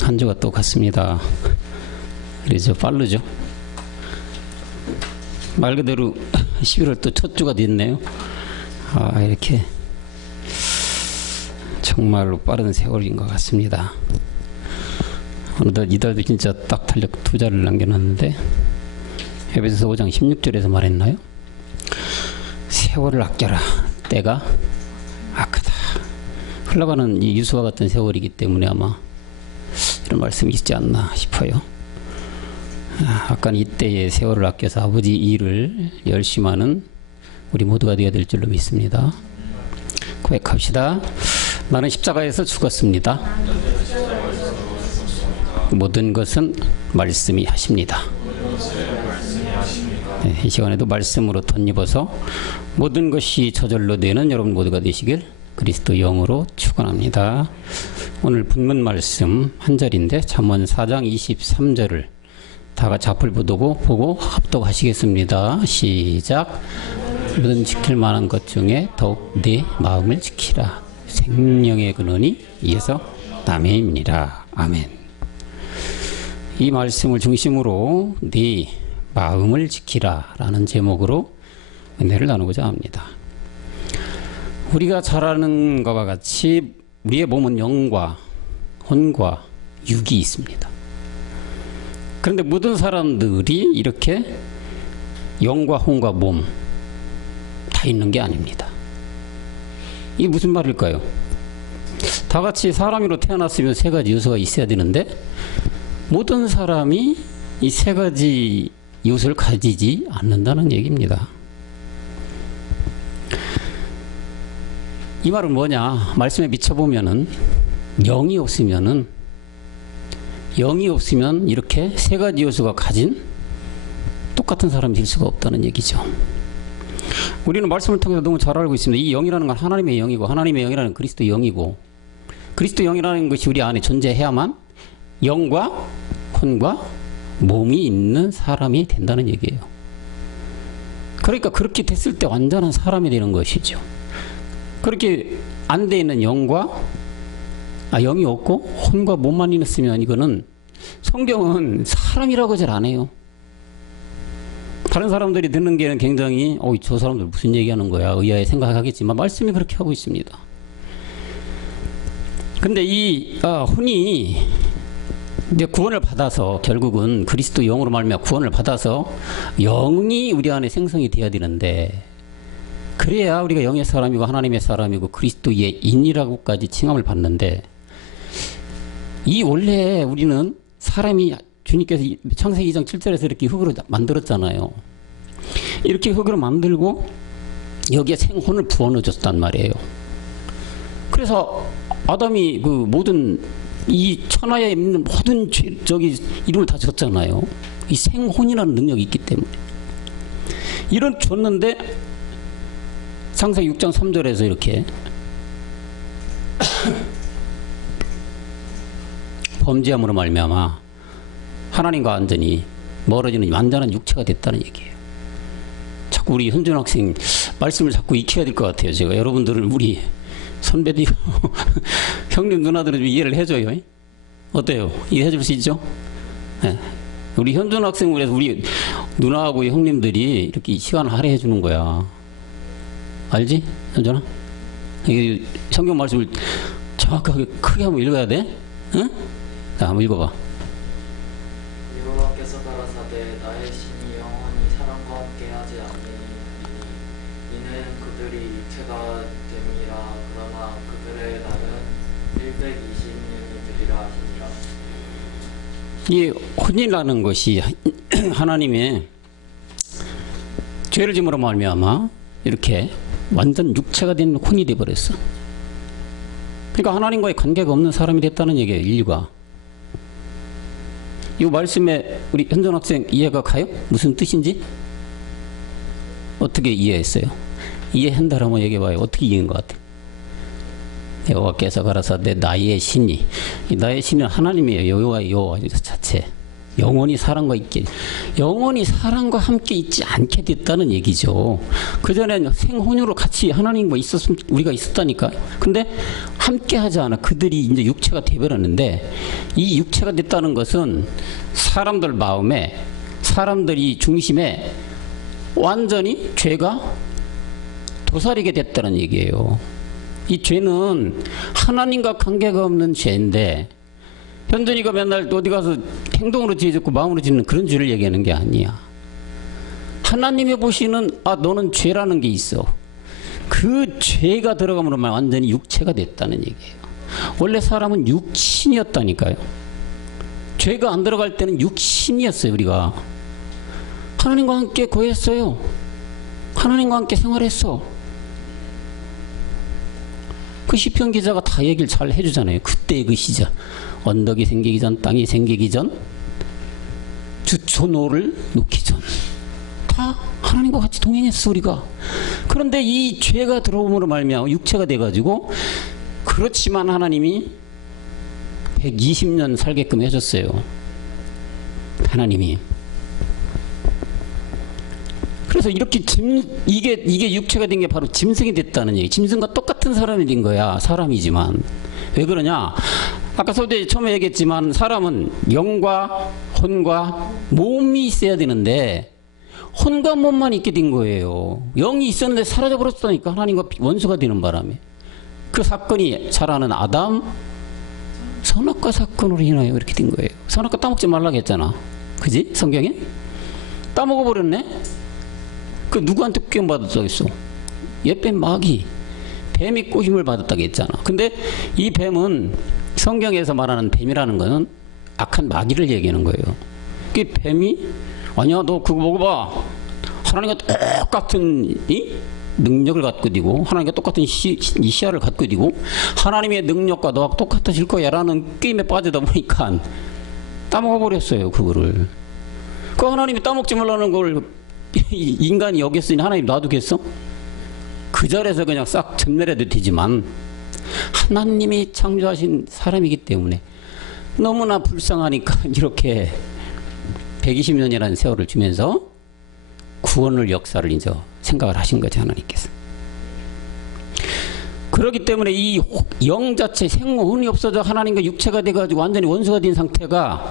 한 주가 또 갔습니다. 그래서 빠르죠. 말 그대로 11월 또 첫 주가 됐네요. 이렇게 정말로 빠른 세월인 것 같습니다. 어느덧 이달도 진짜 딱 달력 2자를 남겨놨는데, 에베소서 5장 16절에서 말했나요? 세월을 아껴라. 때가 악하다. 흘러가는 이 유수와 같은 세월이기 때문에 아마 이런 말씀이 있지 않나 싶어요. 아까 이때의 세월을 아껴서 아버지 일을 열심히 하는 우리 모두가 되어야 될 줄로 믿습니다. 고백합시다. 나는 십자가에서 죽었습니다. 모든 것은 말씀이 하십니다. 네, 이 시간에도 말씀으로 덧입어서 모든 것이 저절로 되는 여러분 모두가 되시길 그리스도 영으로 축원합니다. 오늘 본문 말씀 한 절인데 잠언 4장 23절을 다 같이 앞을 보고 합독하시겠습니다. 시작. 모든 지킬 만한 것 중에 더욱 내 마음을 지키라. 생명의 근원이 이에서 남에입니다. 아멘. 이 말씀을 중심으로 네 마음을 지키라 라는 제목으로 은혜를 나누고자 합니다. 우리가 잘 아는 것과 같이 우리의 몸은 영과 혼과 육이 있습니다. 그런데 모든 사람들이 이렇게 영과 혼과 몸 다 있는 게 아닙니다. 이게 무슨 말일까요? 다 같이 사람으로 태어났으면 세 가지 요소가 있어야 되는데 모든 사람이 이 세 가지 요소를 가지지 않는다는 얘기입니다. 이 말은 뭐냐? 말씀에 비춰보면은 영이 없으면 이렇게 세 가지 요소가 가진 똑같은 사람이 될 수가 없다는 얘기죠. 우리는 말씀을 통해서 너무 잘 알고 있습니다. 이 영이라는 건 하나님의 영이고 하나님의 영이라는 그리스도 영이고 그리스도 영이라는 것이 우리 안에 존재해야만 영과 혼과 몸이 있는 사람이 된다는 얘기예요. 그러니까 그렇게 됐을 때 완전한 사람이 되는 것이죠. 그렇게 안 돼 있는 영이 없고 혼과 몸만 있으면 이거는 성경은 사람이라고 잘 안 해요. 다른 사람들이 듣는 게 굉장히 저 사람들 무슨 얘기하는 거야 의아해 생각하겠지만 말씀이 그렇게 하고 있습니다. 근데 이 혼이 이제 구원을 받아서 결국은 그리스도 영으로 말미암아 구원을 받아서 영이 우리 안에 생성이 돼야 되는데 그래야 우리가 영의 사람이고 하나님의 사람이고 그리스도의 인이라고까지 칭함을 받는데 이 원래 우리는 사람이 주님께서 창세기 2장 7절에서 이렇게 흙으로 만들었잖아요. 이렇게 흙으로 만들고 여기에 생혼을 부어넣어 줬단 말이에요. 그래서 아담이 그 모든 이 천하에 있는 모든 이름을 다 줬잖아요. 이 생혼이라는 능력이 있기 때문에 이런 줬는데 창세기 6장 3절에서 이렇게 범죄함으로 말미암아 하나님과 완전히 멀어지는 완전한 육체가 됐다는 얘기예요. 자꾸 우리 현준 학생 말씀을 자꾸 익혀야 될 것 같아요. 제가 여러분들을 우리 선배들 형님 누나들은 좀 이해를 해줘요. 어때요? 이해해 줄 수 있죠? 네. 우리 현준 학생 그래서 우리 누나하고 형님들이 이렇게 시간을 할애해 주는 거야. 알지? 현준아? 이 성경 말씀을 정확하게 크게 한번 읽어야 돼? 응? 자, 한번 읽어봐. 여호와께서 가라사대 나의 신이 영원히 사람과 함께 하지 아니하니 이는 그들이 육체가 됨이라 그러나 그들의 날은 120년이 되리라 하시니라. 이 혼이라는 것이 하나님의 죄를 짐으로 말미암아 이렇게 완전 육체가 된 혼이 되어버렸어. 그러니까 하나님과의 관계가 없는 사람이 됐다는 얘기예요. 인류가. 이 말씀에 우리 현전 학생 이해가 가요? 무슨 뜻인지? 어떻게 이해했어요? 이해한다라고 한번 얘기해봐요. 어떻게 이해한 것 같아요? 여호와께서 가라사대 나의 신이 나의 신은 하나님이에요. 여호와 자체. 영원히 사람과 있게, 영원히 사람과 함께 있지 않게 됐다는 얘기죠. 그전엔 생혼유로 같이 하나님과 우리가 있었다니까. 근데 함께 하지 않아. 그들이 이제 육체가 되버렸는데, 이 육체가 됐다는 것은 사람들 마음에, 사람들이 중심에 완전히 죄가 도사리게 됐다는 얘기예요. 이 죄는 하나님과 관계가 없는 죄인데, 현준이가 맨날 어디 가서 행동으로 지어졌고 마음으로 짓는 그런 죄를 얘기하는 게 아니야. 하나님이 보시는 너는 죄라는 게 있어. 그 죄가 들어감으로 완전히 육체가 됐다는 얘기예요. 원래 사람은 육신이었다니까요. 죄가 안 들어갈 때는 육신이었어요. 우리가 하나님과 함께 거했어요. 하나님과 함께 생활했어. 그 시편 기자가 다 얘기를 잘 해주잖아요. 그때의 그 시절, 언덕이 생기기 전, 땅이 생기기 전, 주초노를 놓기 전, 다 하나님과 같이 동행했어 우리가. 그런데 이 죄가 들어옴으로 말미암아 육체가 돼가지고, 그렇지만 하나님이 120년 살게끔 해줬어요. 하나님이. 그래서 이렇게 이게 육체가 된 게 바로 짐승이 됐다는 얘기. 짐승과 똑같은 사람이 된 거야. 사람이지만. 왜 그러냐? 아까 서두에 처음에 얘기했지만 사람은 영과 혼과 몸이 있어야 되는데 혼과 몸만 있게 된 거예요. 영이 있었는데 사라져 버렸다니까. 하나님과 원수가 되는 바람에. 그 사건이 잘 아는 아담 선악과 사건으로 인하여 이렇게 된 거예요. 선악과 따먹지 말라고 했잖아. 그지? 성경에? 따먹어 버렸네? 그 누구한테 꾸임 받았다고 했어? 옛뱀 마귀, 뱀이 꼬임을 받았다고 했잖아. 근데 이 뱀은 성경에서 말하는 뱀이라는 거는 악한 마귀를 얘기하는 거예요. 그 뱀이 아니야 너 그거 먹어봐. 하나님과 똑같은 이 능력을 갖고 있고 하나님과 똑같은 이 시야를 갖고 있고 하나님의 능력과 너와 똑같아질 거야 라는 게임에 빠지다 보니까 따먹어 버렸어요. 그거를. 그 하나님이 따먹지 말라는 걸 인간이 여겼으니 하나님 놔두겠어? 그 자리에서 그냥 싹 전멸해도 되지만 하나님이 창조하신 사람이기 때문에 너무나 불쌍하니까 이렇게 120년이라는 세월을 주면서 구원을 역사를 이제 생각을 하신 거죠. 하나님께서. 그렇기 때문에 이 영 자체 생혼이 없어져 하나님과 육체가 돼가지고 완전히 원수가 된 상태가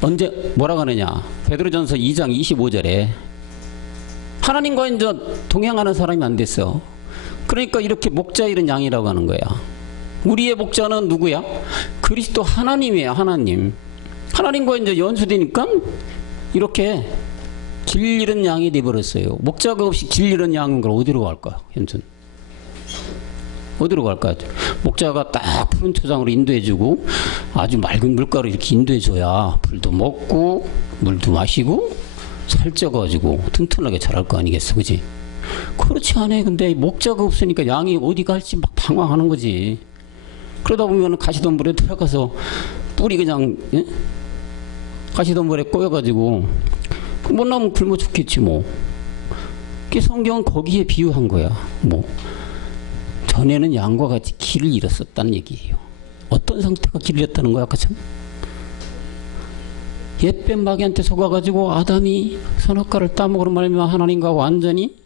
언제 뭐라고 하느냐? 베드로전서 2장 25절에 하나님과 이제 동행하는 사람이 안 됐어. 그러니까 이렇게 목자 잃은 양이라고 하는 거야. 우리의 목자는 누구야? 그리스도 하나님이에요. 하나님. 하나님과 이제 연수되니까 이렇게 길 잃은 양이 돼버렸어요. 목자가 없이 길 잃은 양은 걸 어디로 갈까? 현준. 어디로 갈까요? 목자가 딱 푸른 초장으로 인도해주고 아주 맑은 물가로 이렇게 인도해줘야 불도 먹고 물도 마시고 살쪄가지고 튼튼하게 자랄 거 아니겠어, 그지? 그렇지 않아요. 근데 목자가 없으니까 양이 어디 갈지 막 방황하는 거지. 그러다 보면 가시덤불에 들어가서 뿔이 그냥 예? 가시덤불에 꼬여가지고 못 나오면 굶어 죽겠지 뭐. 그 성경은 거기에 비유한 거야. 뭐 전에는 양과 같이 길을 잃었었다는 얘기예요. 어떤 상태가 길을 잃었다는 거야? 아까 참 옛뱀 마귀한테 속아가지고 아담이 선악과를 따먹으러 말미암아 하나님과 완전히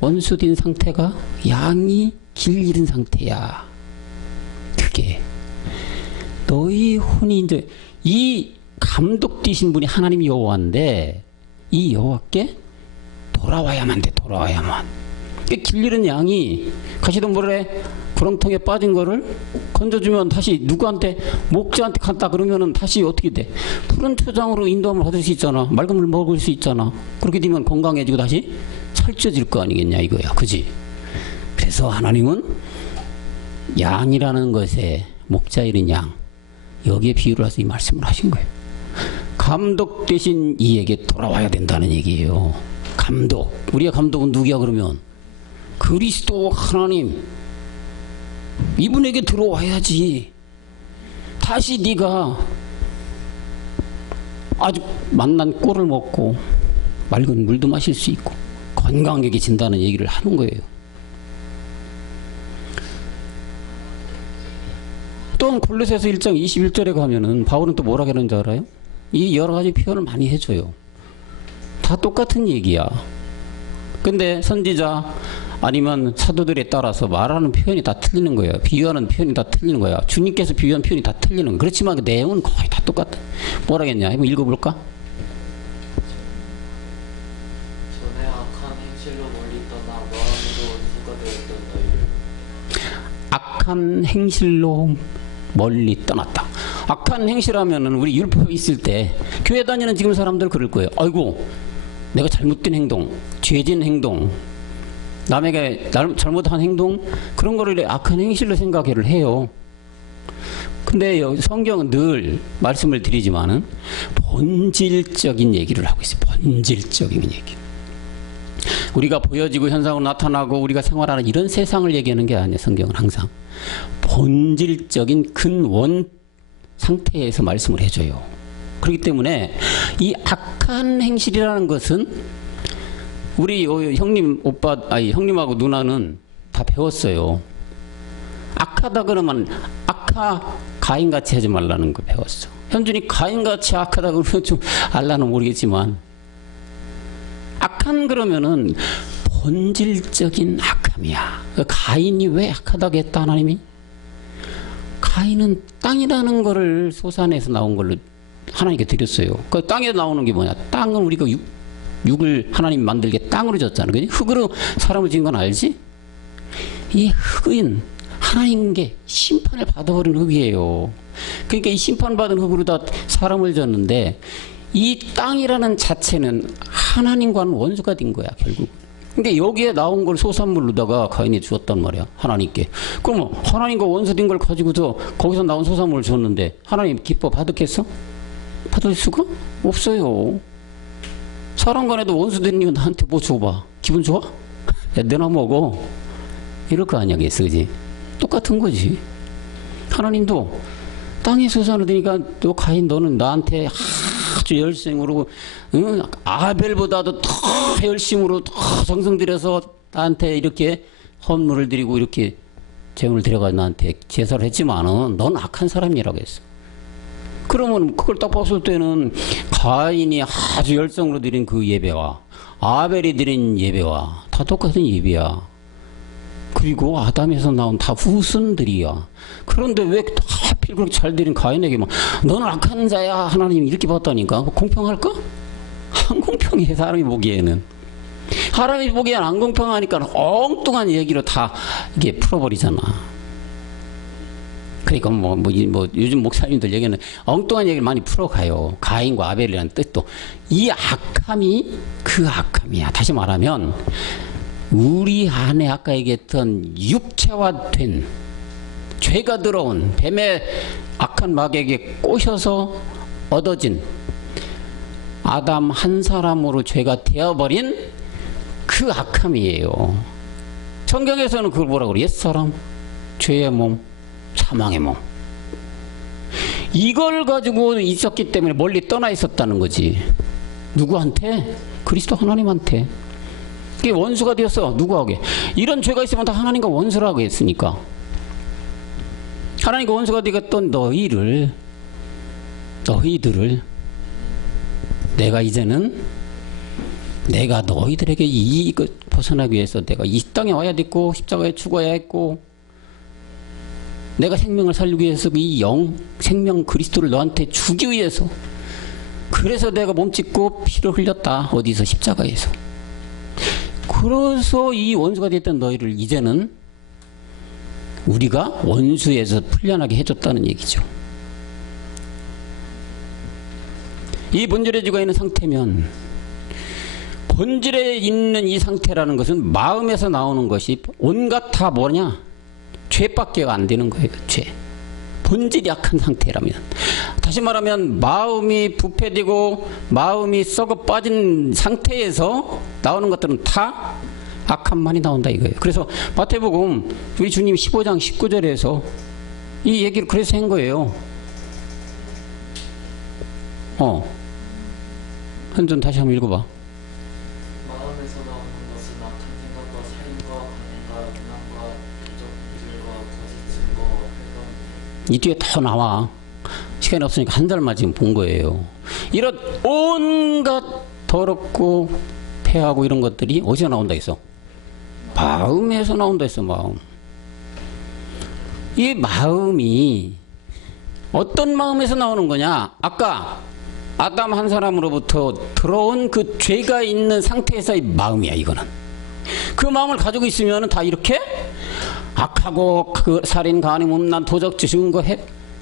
원수된 상태가 양이 길 잃은 상태야. 그게 너희 혼이 이제 이 감독 되신 분이 하나님 여호와인데 이 여호와께 돌아와야만 돼. 돌아와야만. 길 잃은 양이 가시덤불에 구렁텅이에 빠진 거를 건져주면 다시 누구한테 목자한테 갔다 그러면은 다시 어떻게 돼? 푸른 초장으로 인도함을 받을 수 있잖아. 맑은 물 먹을 수 있잖아. 그렇게 되면 건강해지고 다시 살쪄질 거 아니겠냐 이거야. 그지? 그래서 하나님은 양이라는 것에 목자 잃은 양 여기에 비유를 해서 이 말씀을 하신 거예요. 감독 대신 이에게 돌아와야 된다는 얘기예요. 감독. 우리의 감독은 누구야 그러면? 그리스도 하나님. 이분에게 들어와야지. 다시 네가 아주 맛난 꿀을 먹고 맑은 물도 마실 수 있고 건강해진다는 얘기를 하는 거예요. 또 골로새서 1장 21절에 가면은 바울은 또 뭐라 그러는지 알아요? 이 여러 가지 표현을 많이 해줘요. 다 똑같은 얘기야. 근데 선지자 아니면 사도들에 따라서 말하는 표현이 다 틀리는 거예요. 비유하는 표현이 다 틀리는 거야. 주님께서 비유한 표현이 다 틀리는 거야. 그렇지만 그 내용은 거의 다 똑같아. 뭐라겠냐? 한번 읽어볼까? 전에 악한 행실로 멀리 떠나 마음으로 원수가 되었던 너희를. 악한 행실로 멀리 떠났다. 악한 행실하면은 우리 율법 있을 때 교회 다니는 지금 사람들 그럴 거예요. 아이고, 내가 잘못된 행동, 죄진 행동, 남에게 잘못한 행동, 그런 거를 악한 행실로 생각을 해요. 근데 성경은 늘 말씀을 드리지만은 본질적인 얘기를 하고 있어요. 본질적인 얘기. 우리가 보여지고 현상으로 나타나고 우리가 생활하는 이런 세상을 얘기하는 게 아니에요. 성경은 항상 본질적인 근원 상태에서 말씀을 해줘요. 그렇기 때문에 이 악한 행실이라는 것은 우리 형님, 오빠, 아니 형님하고 누나는 다 배웠어요. 악하다 그러면 가인같이 하지 말라는 거 배웠어. 현준이 가인같이 악하다 그러면 좀 알라는 모르겠지만, 악한 그러면은 본질적인 악함이야. 가인이 왜 악하다고 했다 하나님이? 가인은 땅이라는 거를 솟아내서 나온 걸로 하나님께 드렸어요. 그 땅에 나오는 게 뭐냐? 땅은 우리가 육을 하나님 만들게 땅으로 졌잖아. 그지? 흙으로 사람을 지은 건 알지? 이 흙은 하나님께 심판을 받아버린 흙이에요. 그러니까 이 심판받은 흙으로 다 사람을 졌는데, 이 땅이라는 자체는 하나님과는 원수가 된 거야, 결국. 근데 여기에 나온 걸 소산물로다가 가인이 주었단 말이야, 하나님께. 그럼 하나님과 원수된 걸 가지고서 거기서 나온 소산물을 줬는데 하나님 기뻐 받았겠어? 받을 수가 없어요. 사람 간에도 원수된 이유 나한테 뭐 줘봐. 기분 좋아? 야, 내나 먹어. 이럴 거 아니겠어, 그지? 똑같은 거지. 하나님도 땅에 소산을 드니까 너 가인 너는 나한테 아주 열심으로, 응? 아벨보다도 더 열심으로 더 정성 들여서 나한테 이렇게 헌물을 드리고 이렇게 재물을 들여가 나한테 제사를 했지만은 넌 악한 사람이라고 했어. 그러면 그걸 딱 봤을 때는 가인이 아주 열성으로 드린 그 예배와 아벨이 드린 예배와 다 똑같은 예배야. 그리고 아담에서 나온 다 후손들이야. 그런데 왜 하필 그렇게 잘 드린 가인에게만 너는 악한 자야 하나님 이렇게 봤다니까? 공평할까? 안 공평해. 사람이 보기에는. 하나님이 보기에는 안 공평하니까 엉뚱한 얘기로 다 이게 풀어버리잖아. 그러니까 요즘 목사님들 얘기는 엉뚱한 얘기를 많이 풀어가요. 가인과 아벨이라는 뜻도. 이 악함이 그 악함이야. 다시 말하면 우리 안에 아까 얘기했던 육체화된 죄가 들어온 뱀의 악한 마귀에게 꼬셔서 얻어진 아담 한 사람으로 죄가 되어버린 그 악함이에요. 성경에서는 그걸 뭐라고 그래? 옛사람, 죄의 몸, 사망의 몸. 이걸 가지고 있었기 때문에 멀리 떠나 있었다는 거지. 누구한테? 그리스도 하나님한테. 그게 원수가 되었어. 누구하게? 이런 죄가 있으면 다 하나님과 원수라고 했으니까. 하나님과 원수가 되었던 너희들을 내가 이제는 내가 너희들에게 이거 벗어나기 위해서 내가 이 땅에 와야 됐고 십자가에 죽어야 했고 내가 생명을 살리기 위해서 이 생명 그리스도를 너한테 주기 위해서 그래서 내가 몸짓고 피를 흘렸다. 어디서? 십자가에서. 그래서 이 원수가 됐던 너희를 이제는 우리가 원수에서 풀려나게 해줬다는 얘기죠. 이 본질에 지고 있는 상태면 본질에 있는 이 상태라는 것은 마음에서 나오는 것이 온갖 다 뭐냐? 죄밖에 안 되는 거예요. 죄. 본질이 약한 상태라면. 다시 말하면 마음이 부패되고 마음이 썩어 빠진 상태에서 나오는 것들은 다 악함만이 나온다 이거예요. 그래서 마태복음 우리 주님 15장 19절에서 이 얘기를 그래서 한 거예요. 현준 다시 한번 읽어봐. 마음에서 나오는 것은 악한 생각과 살인과 강행과 음란과 도적질과 거짓 증거, 이 뒤에 더 나와. 시간이 없으니까 한 달만 지금 본 거예요. 이런 온갖 더럽고 폐하고 이런 것들이 어디서 나온다 했어? 마음에서 나온다 했어. 마음. 이 마음이 어떤 마음에서 나오는 거냐? 아까 아담 한 사람으로부터 들어온 그 죄가 있는 상태에서의 마음이야. 이거는 그 마음을 가지고 있으면 다 이렇게 악하고 그 살인, 간음, 음란, 도적질, 증거,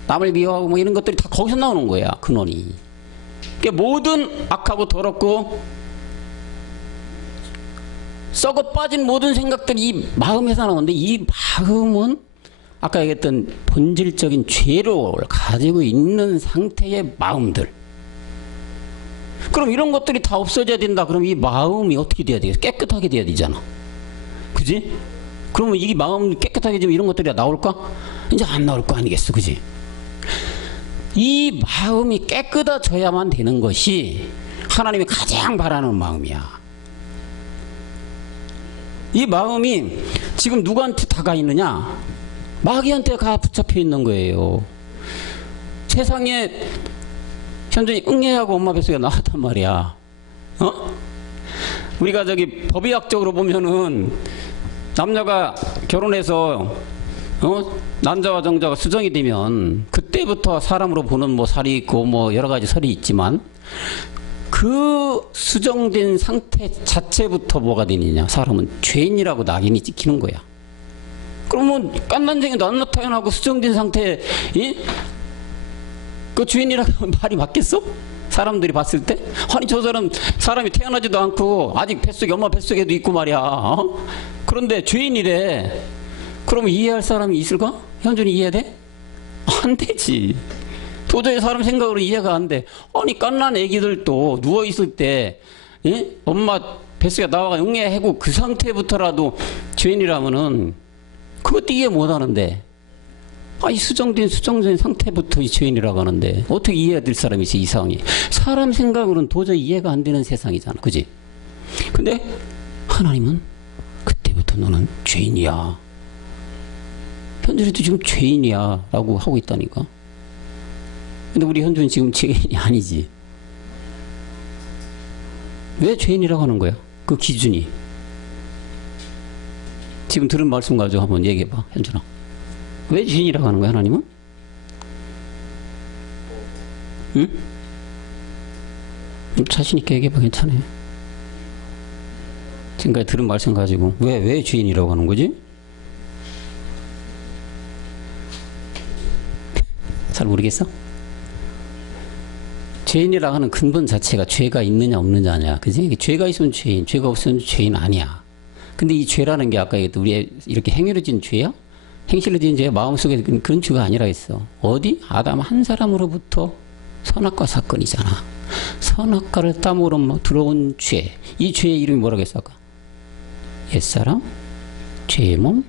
남을 미워하고 뭐 이런 것들이 다 거기서 나오는 거야. 근원이. 그러니까 모든 악하고 더럽고 썩어 빠진 모든 생각들이 이 마음에서 나오는데, 이 마음은 아까 얘기했던 본질적인 죄를 가지고 있는 상태의 마음들. 그럼 이런 것들이 다 없어져야 된다. 그럼 이 마음이 어떻게 돼야 되겠어? 깨끗하게 돼야 되잖아. 그지? 그러면 이 마음이 깨끗하게 되면 이런 것들이 나올까? 이제 안 나올 거 아니겠어. 그지? 이 마음이 깨끗해져야만 되는 것이 하나님이 가장 바라는 마음이야. 이 마음이 지금 누구한테 다가 있느냐? 마귀한테 가 붙잡혀 있는 거예요. 세상에 현존이 응애하고 엄마 뱃속에 나왔단 말이야. 우리가 저기 법의학적으로 보면은 남녀가 결혼해서 남자와 정자가 수정이 되면 그때부터 사람으로 보는 뭐 살이 있고 뭐 여러 가지 설이 있지만, 그 수정된 상태 자체부터 뭐가 되느냐? 사람은 죄인이라고 낙인이 찍히는 거야. 그러면 깐난쟁이도 안 나타나고 수정된 상태에 그 죄인이라고 말이 맞겠어? 사람들이 봤을 때? 아니 저 사람이 태어나지도 않고 아직 뱃속에 엄마 뱃속에도 있고 말이야. 그런데 죄인이래. 그러면 이해할 사람이 있을까? 현준이 이해돼? 안 되지. 도저히 사람 생각으로 이해가 안 돼. 아니 깐난 애기들도 누워있을 때 엄마 뱃속에 나와가 응애하고 그 상태부터라도 죄인이라면은 그것도 이해 못하는데, 이 수정된 상태부터 이 죄인이라고 하는데 어떻게 이해해야 될 사람이 있어? 이상해. 사람 생각으로는 도저히 이해가 안 되는 세상이잖아. 그지? 근데 하나님은 그때부터 너는 죄인이야. 현준이도 지금 죄인이야 라고 하고 있다니까. 근데 우리 현준은 지금 죄인이 아니지. 왜 죄인이라고 하는 거야? 그 기준이. 지금 들은 말씀 가지고 한번 얘기해봐, 현준아. 왜 죄인이라고 하는 거야, 하나님은? 응? 자신있게 얘기해봐, 괜찮아요. 지금까지 들은 말씀 가지고 왜 죄인이라고 하는 거지? 잘 모르겠어? 죄인이라고 하는 근본 자체가 죄가 있느냐 없느냐냐, 그지? 죄가 있으면 죄인, 죄가 없으면 죄인 아니야. 근데 이 죄라는 게 아까 얘기했던 우리 이렇게 행위로 지은 죄야? 행실로 지은 죄야? 마음속에 그런 죄가 아니라 했어. 어디? 아담 한 사람으로부터 선악과 사건이잖아. 선악과를 땀으로 들어온 죄. 이 죄의 이름이 뭐라고 했어 아까? 옛사람, 죄의 몸,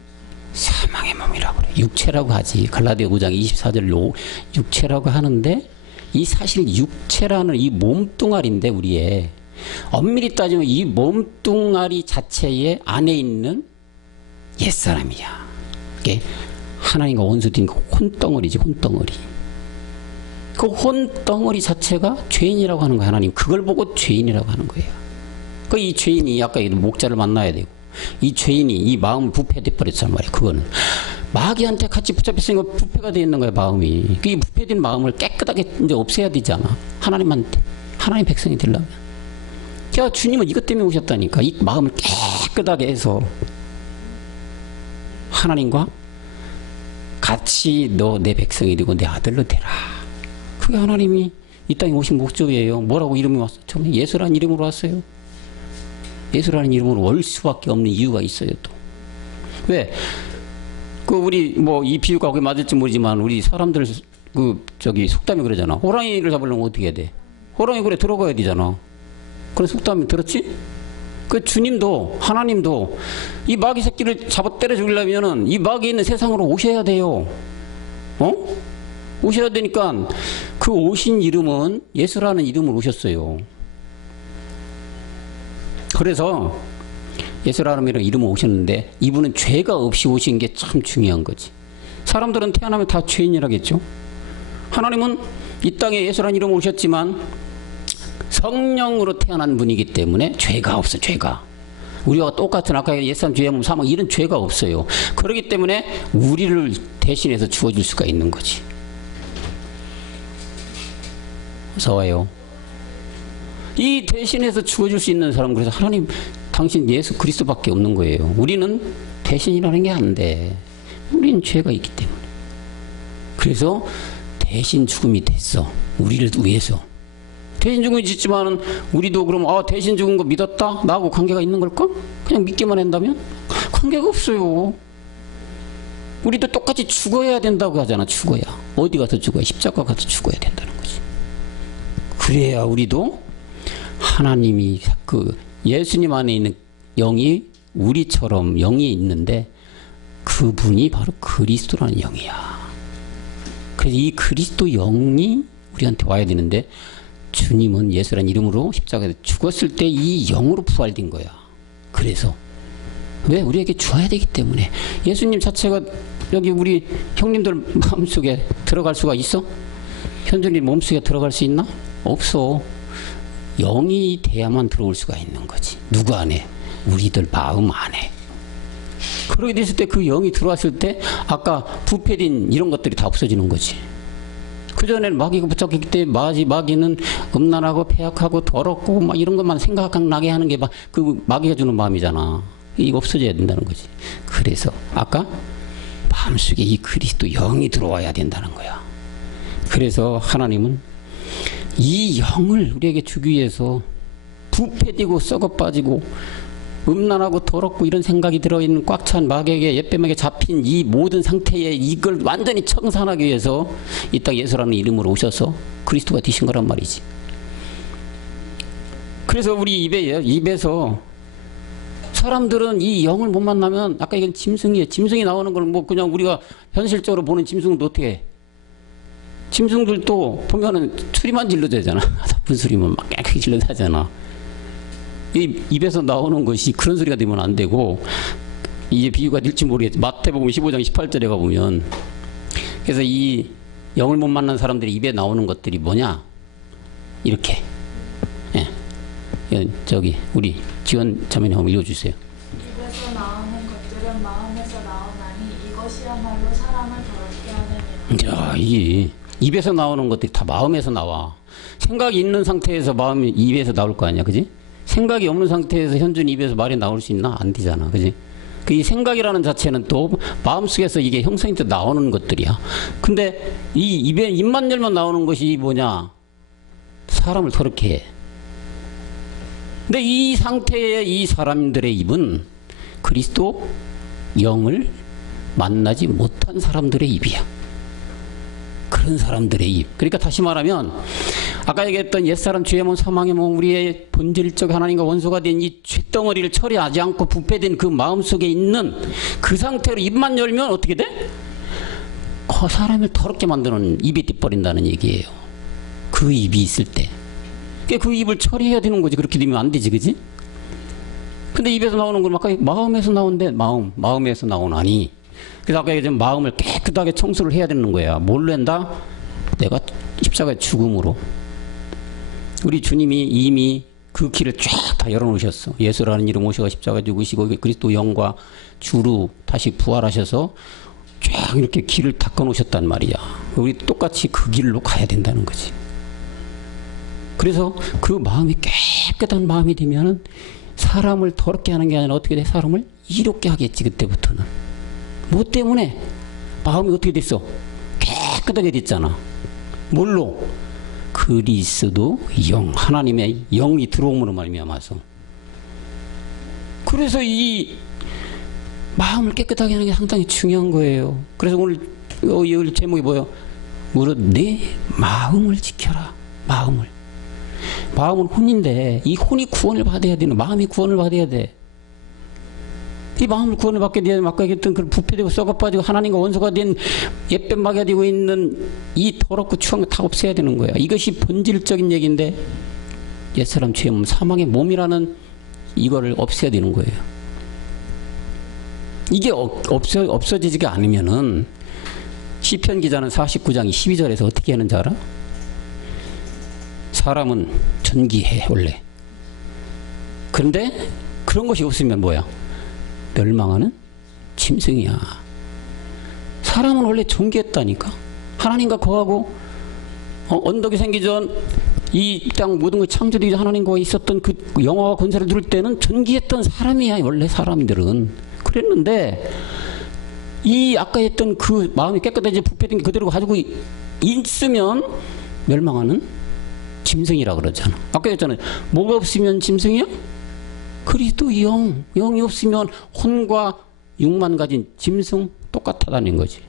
사망의 몸이라고 그래. 육체라고 하지. 갈라디아 5장 24절로 육체라고 하는데, 이 사실 육체라는 이 몸뚱아리인데, 우리의 엄밀히 따지면 이 몸뚱아리 자체의 안에 있는 옛사람이야. 이게 하나님과 원수된 그 혼덩어리지, 혼덩어리. 그 혼덩어리 자체가 죄인이라고 하는 거야. 하나님 그걸 보고 죄인이라고 하는 거예요. 그 이 죄인이 아까 목자를 만나야 되고, 이 죄인이 이 마음 부패돼 버렸단 말이야. 그거는 마귀한테 같이 붙잡혔으니까 부패가 되어 있는 거야, 마음이. 이 부패된 마음을 깨끗하게 이제 없애야 되잖아. 하나님한테, 하나님 백성이 되려면. 그러니까 주님은 이것 때문에 오셨다니까. 이 마음을 깨끗하게 해서 하나님과 같이 너 내 백성이 되고 내 아들로 되라. 그게 하나님이 이 땅에 오신 목적이에요. 뭐라고 이름이 왔어? 처음에 예수라는 이름으로 왔어요. 예수라는 이름으로 올 수밖에 없는 이유가 있어요. 또 왜? 그 우리 뭐 이 비유가 거기 맞을지 모르지만 우리 사람들 그 저기 속담이 그러잖아. 호랑이를 잡으려면 어떻게 해야 돼? 호랑이 굴에 들어가야 되잖아. 그런 속담이 들었지? 그 주님도 하나님도 이 마귀 새끼를 잡아 때려 죽이려면은 이 마귀 있는 세상으로 오셔야 돼요. 오셔야 되니까 그 오신 이름은 예수라는 이름으로 오셨어요. 그래서 예수라는 이름으로 오셨는데, 이분은 죄가 없이 오신 게 참 중요한 거지. 사람들은 태어나면 다 죄인이라겠죠. 하나님은 이 땅에 예수라는 이름 오셨지만 성령으로 태어난 분이기 때문에 죄가 없어. 죄가 우리와 똑같은 아까 옛사람 죄하면 사망 이런 죄가 없어요. 그렇기 때문에 우리를 대신해서 죽어줄 수가 있는 거지. 어서 와요. 이 대신해서 죽어줄 수 있는 사람, 그래서 하나님 당신 예수 그리스도밖에 없는 거예요. 우리는 대신이라는 게 안 돼. 우리는 죄가 있기 때문에. 그래서 대신 죽음이 됐어. 우리를 위해서. 대신 죽음이 있지만은 우리도 그럼 대신 죽은 거 믿었다? 나하고 관계가 있는 걸까? 그냥 믿기만 한다면? 관계가 없어요. 우리도 똑같이 죽어야 된다고 하잖아. 죽어야. 어디 가서 죽어야? 십자가 가서 죽어야 된다는 거지. 그래야 우리도 하나님이 그 예수님 안에 있는 영이 우리처럼 영이 있는데 그분이 바로 그리스도라는 영이야. 그래서 이 그리스도 영이 우리한테 와야 되는데 주님은 예수라는 이름으로 십자가에 죽었을 때 이 영으로 부활된 거야. 그래서 왜? 우리에게 주어야 되기 때문에. 예수님 자체가 여기 우리 형님들 마음속에 들어갈 수가 있어? 현준이 몸속에 들어갈 수 있나? 없어. 영이 돼야만 들어올 수가 있는 거지. 누구 안에? 우리들 마음 안에. 그렇게 됐을 때 그 영이 들어왔을 때 아까 부패된 이런 것들이 다 없어지는 거지. 그전에는 마귀가 붙잡혔기 때문에 마귀는 음란하고 폐악하고 더럽고 막 이런 것만 생각나게 하는 게 그 마귀가 주는 마음이잖아. 이거 없어져야 된다는 거지. 그래서 아까 마음속에 이 그리스도 영이 들어와야 된다는 거야. 그래서 하나님은 이 영을 우리에게 주기 위해서 부패되고 썩어 빠지고 음란하고 더럽고 이런 생각이 들어있는 꽉 찬 마귀에게 옛뱀에게 잡힌 이 모든 상태에 이걸 완전히 청산하기 위해서 이 땅 예수라는 이름으로 오셔서 그리스도가 되신 거란 말이지. 그래서 우리 입에서 사람들은 이 영을 못 만나면 아까 이건 짐승이에요. 짐승이 나오는 걸 뭐 그냥 우리가 현실적으로 보는 짐승도 어떻게 해? 짐승들도 보면은 소리만 질러대잖아. 나쁜 소리만 막 깨끗이 질러대잖아. 이 입에서 나오는 것이 그런 소리가 되면 안 되고, 이게 비유가 될지 모르겠지. 마태복음 15장 18절에 가보면, 그래서 이 영을 못 만난 사람들이 입에 나오는 것들이 뭐냐? 이렇게. 예. 저기 우리 지원 자매님 한번 읽어주세요. 입에서 나오는 것들은 마음에서 나오나니 이것이야말로 사람을 더럽게 하느니라. 자, 이 입에서 나오는 것들이 다 마음에서 나와. 생각이 있는 상태에서 마음이 입에서 나올 거 아니야, 그지? 생각이 없는 상태에서 현준 입에서 말이 나올 수 있나? 안 되잖아, 그지? 그 이 생각이라는 자체는 또 마음속에서 이게 형성이 또 나오는 것들이야. 근데 이 입만 열면 나오는 것이 뭐냐? 사람을 더럽게 해. 근데 이 상태의 이 사람들의 입은 그리스도 영을 만나지 못한 사람들의 입이야. 그런 사람들의 입. 그러니까 다시 말하면 아까 얘기했던 옛사람 죄의 몸 사망의 몸 우리의 본질적 하나님과 원수가 된 이 죄덩어리를 처리하지 않고 부패된 그 마음속에 있는 그 상태로 입만 열면 어떻게 돼? 그 사람을 더럽게 만드는 입이 띠버린다는 얘기예요. 그 입이 있을 때. 그 입을 처리해야 되는 거지. 그렇게 되면 안 되지, 그지? 근데 입에서 나오는 건 아까 마음에서 나온대. 마음에서 나오나니. 그래서 아까 얘기했지만 마음을 깨끗하게 청소를 해야 되는 거야. 뭘로 한다? 내가 십자가의 죽음으로. 우리 주님이 이미 그 길을 쫙 다 열어놓으셨어. 예수라는 이름 오셔서 십자가 죽으시고 그리스도 영과 주로 다시 부활하셔서 쫙 이렇게 길을 닦아놓으셨단 말이야. 우리 똑같이 그 길로 가야 된다는 거지. 그래서 그 마음이 깨끗한 마음이 되면은 사람을 더럽게 하는 게 아니라 어떻게 돼? 사람을 이롭게 하겠지, 그때부터는. 뭐 때문에? 마음이 어떻게 됐어? 깨끗하게 됐잖아. 뭘로? 그리스도 영, 하나님의 영이 들어옴으로 말미암아서. 그래서 이 마음을 깨끗하게 하는 게 상당히 중요한 거예요. 그래서 오늘 제목이 뭐예요? 무릇 내 마음을 지켜라. 마음은 혼인데 이 혼이 구원을 받아야 되는, 마음이 구원을 받아야 돼. 이 마음을 구원을 받게 되면 아까 얘기했던 그 부패되고 썩어빠지고 하나님과 원수가 된 옛뱀 마귀가 되고 있는 이 더럽고 추한 거 다 없애야 되는 거야. 이것이 본질적인 얘기인데 옛사람 죄의 몸, 사망의 몸이라는 이거를 없애야 되는 거예요. 이게 없어지지가 않으면은 시편 기자는 49장 12절에서 어떻게 하는지 알아? 사람은 존귀해 원래. 그런데 그런 것이 없으면 뭐야? 멸망하는 짐승이야. 사람은 원래 존귀했다니까. 하나님과 거하고 언덕이 생기기 전 이 땅 모든 걸 창조되기 전 하나님과 있었던 그 영화와 권세를 누릴 때는 존귀했던 사람이야. 원래 사람들은 그랬는데 이 아까 했던 그 마음이 깨끗해지 부패된 게 그대로 가지고 있으면 멸망하는 짐승이라 그러잖아. 아까 했잖아요. 뭐가 없으면 짐승이야? 그리스도 영이 없으면 혼과 육만 가진 짐승 똑같다는 거지.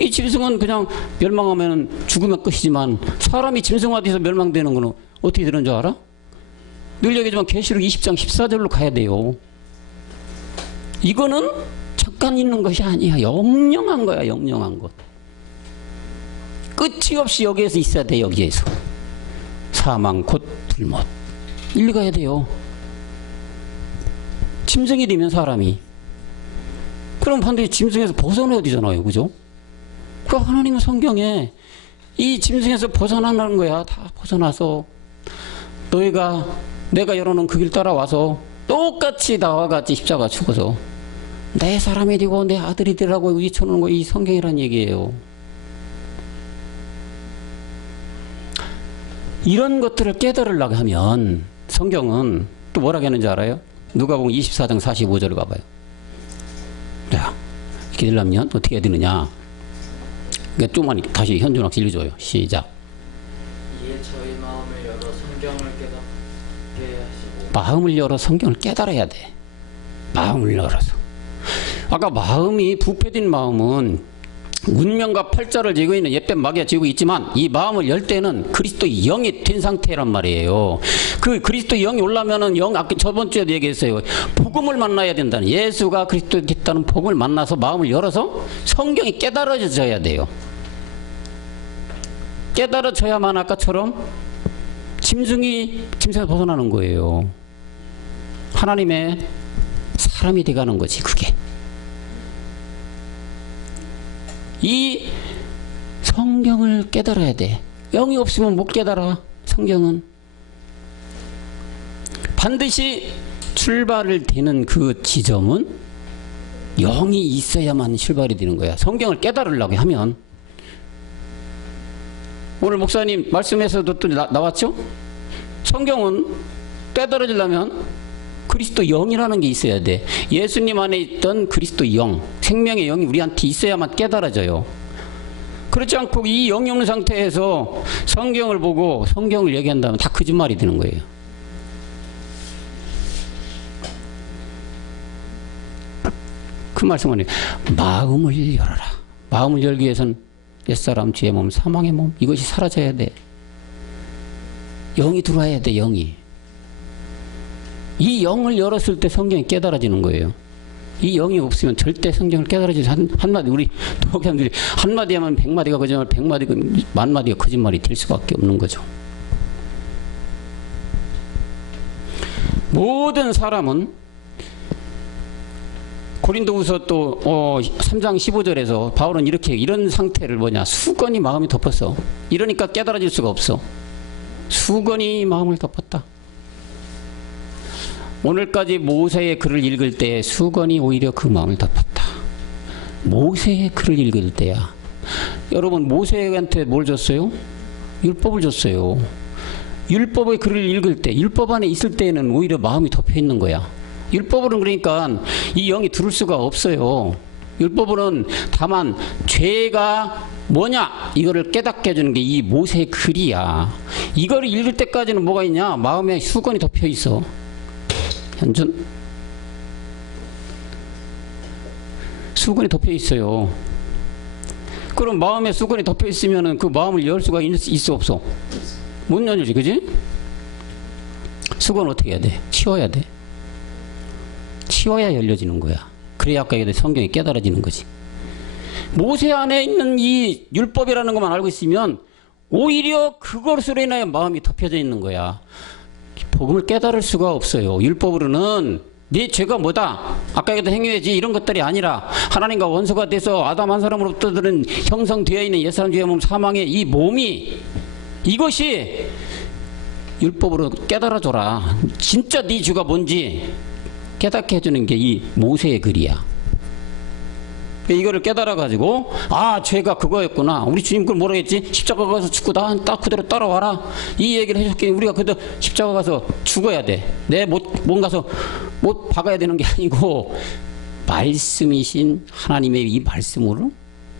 이 짐승은 그냥 멸망하면 죽으면 끝이지만 사람이 짐승화돼서 멸망되는 거는 어떻게 되는 줄 알아? 늘 얘기하지만 계시록 20장 14절로 가야 돼요. 이거는 잠깐 있는 것이 아니야. 영영한 거야. 영영한 것. 끝이 없이 여기에서 있어야 돼. 여기에서. 사망 곧 불못. 일리 가야 돼요. 짐승이 되면 사람이. 그럼 반드시 짐승에서 벗어나야 되잖아요. 그죠? 그 하나님은 성경에 이 짐승에서 벗어나는 거야. 다 벗어나서 너희가 내가 열어놓은 그 길 따라와서 똑같이 나와 같이 십자가 죽어서 내 사람이 되고 내 아들이 되라고 외쳐놓은 거 이 성경이란 얘기예요. 이런 것들을 깨달으려고 하면 성경은 또 뭐라고 하는지 알아요? 누가복음 24장 45절을 봐봐요. 자, 이렇게 되려면 어떻게 해야 되느냐? 그러니까 좀만 다시 현준학 씨 읽어줘요. 시작. 이에 저희 마음을 열어 성경을 깨닫게 하시고 마음을 열어 성경을 깨달아야 돼. 마음을 열어서. 아까 마음이 부패된 마음은 운명과 팔자를 지고 있는 옛뱀 마귀가 지고 있지만 이 마음을 열 때는 그리스도 영이 된 상태란 말이에요. 그 그리스도 영이 올라면은 아까 저번 주에도 얘기했어요. 복음을 만나야 된다는, 예수가 그리스도 됐다는 복음을 만나서 마음을 열어서 성경이 깨달아져야 돼요. 깨달아져야만 아까처럼 짐승에서 벗어나는 거예요. 하나님의 사람이 돼가는 거지. 그게 이 성경을 깨달아야 돼. 영이 없으면 못 깨달아. 성경은 반드시 출발을 되는 그 지점은 영이 있어야만 출발이 되는 거야. 성경을 깨달으려고 하면. 오늘 목사님 말씀에서도 또 나왔죠? 성경은 깨달아지려면 그리스도 영이라는 게 있어야 돼. 예수님 안에 있던 그리스도 영, 생명의 영이 우리한테 있어야만 깨달아져요. 그렇지 않고 이 영이 없는 상태에서 성경을 보고 성경을 얘기한다면 다 거짓말이 되는 거예요. 그 말씀은 마음을 열어라. 마음을 열기 위해서는 옛사람, 죄의 몸, 사망의 몸, 이것이 사라져야 돼. 영이 들어와야 돼. 영이. 이 영을 열었을 때 성경이 깨달아지는 거예요. 이 영이 없으면 절대 성경을 깨달아지지. 한마디 우리 도교사님들이 한마디 하면 100마디가 거짓말, 100마디가 만마디가 거짓말이 될 수밖에 없는 거죠. 모든 사람은 고린도후서 또 3장 15절에서 바울은 이런 상태를 수건이 마음이 덮었어. 이러니까 깨달아질 수가 없어. 수건이 마음을 덮었다. 오늘까지 모세의 글을 읽을 때 수건이 오히려 그 마음을 덮었다. 모세의 글을 읽을 때야. 여러분 모세한테 뭘 줬어요? 율법을 줬어요. 율법의 글을 읽을 때, 율법 안에 있을 때는 오히려 마음이 덮여 있는 거야. 율법으로는 그러니까 이 영이 들을 수가 없어요. 율법으로는 다만 죄가 뭐냐 이거를 깨닫게 해주는 게 이 모세의 글이야. 이거를 읽을 때까지는 뭐가 있냐? 마음에 수건이 덮여 있어. 현준 수건이 덮여 있어요. 그럼 마음에 수건이 덮여 있으면은 그 마음을 열 수가 있어 없어? 못 열지, 그지? 수건 어떻게 해야 돼? 치워야 돼. 치워야 열려지는 거야. 그래야 아까 얘기했던 성경이 깨달아지는 거지. 모세 안에 있는 이 율법이라는 것만 알고 있으면 오히려 그것으로 인하여 마음이 덮여져 있는 거야. 복음을 깨달을 수가 없어요. 율법으로는 네 죄가 뭐다? 아까 얘기했던 행위지 이런 것들이 아니라 하나님과 원수가 돼서 아담 한 사람으로부터 들은 형성되어 있는 옛사람 죄의 몸 사망의 이 몸이 이것이 율법으로 깨달아줘라. 진짜 네 죄가 뭔지 깨닫게 해주는 게 이 모세의 글이야. 이거를 깨달아가지고 아 죄가 그거였구나. 우리 주님 그걸 뭐라 했지? 십자가 가서 죽고 나 딱 그대로 따라와라. 이 얘기를 해줬기에 우리가 그대로 십자가 가서 죽어야 돼. 내 몸 가서 못 박아야 되는 게 아니고 말씀이신 하나님의 이 말씀으로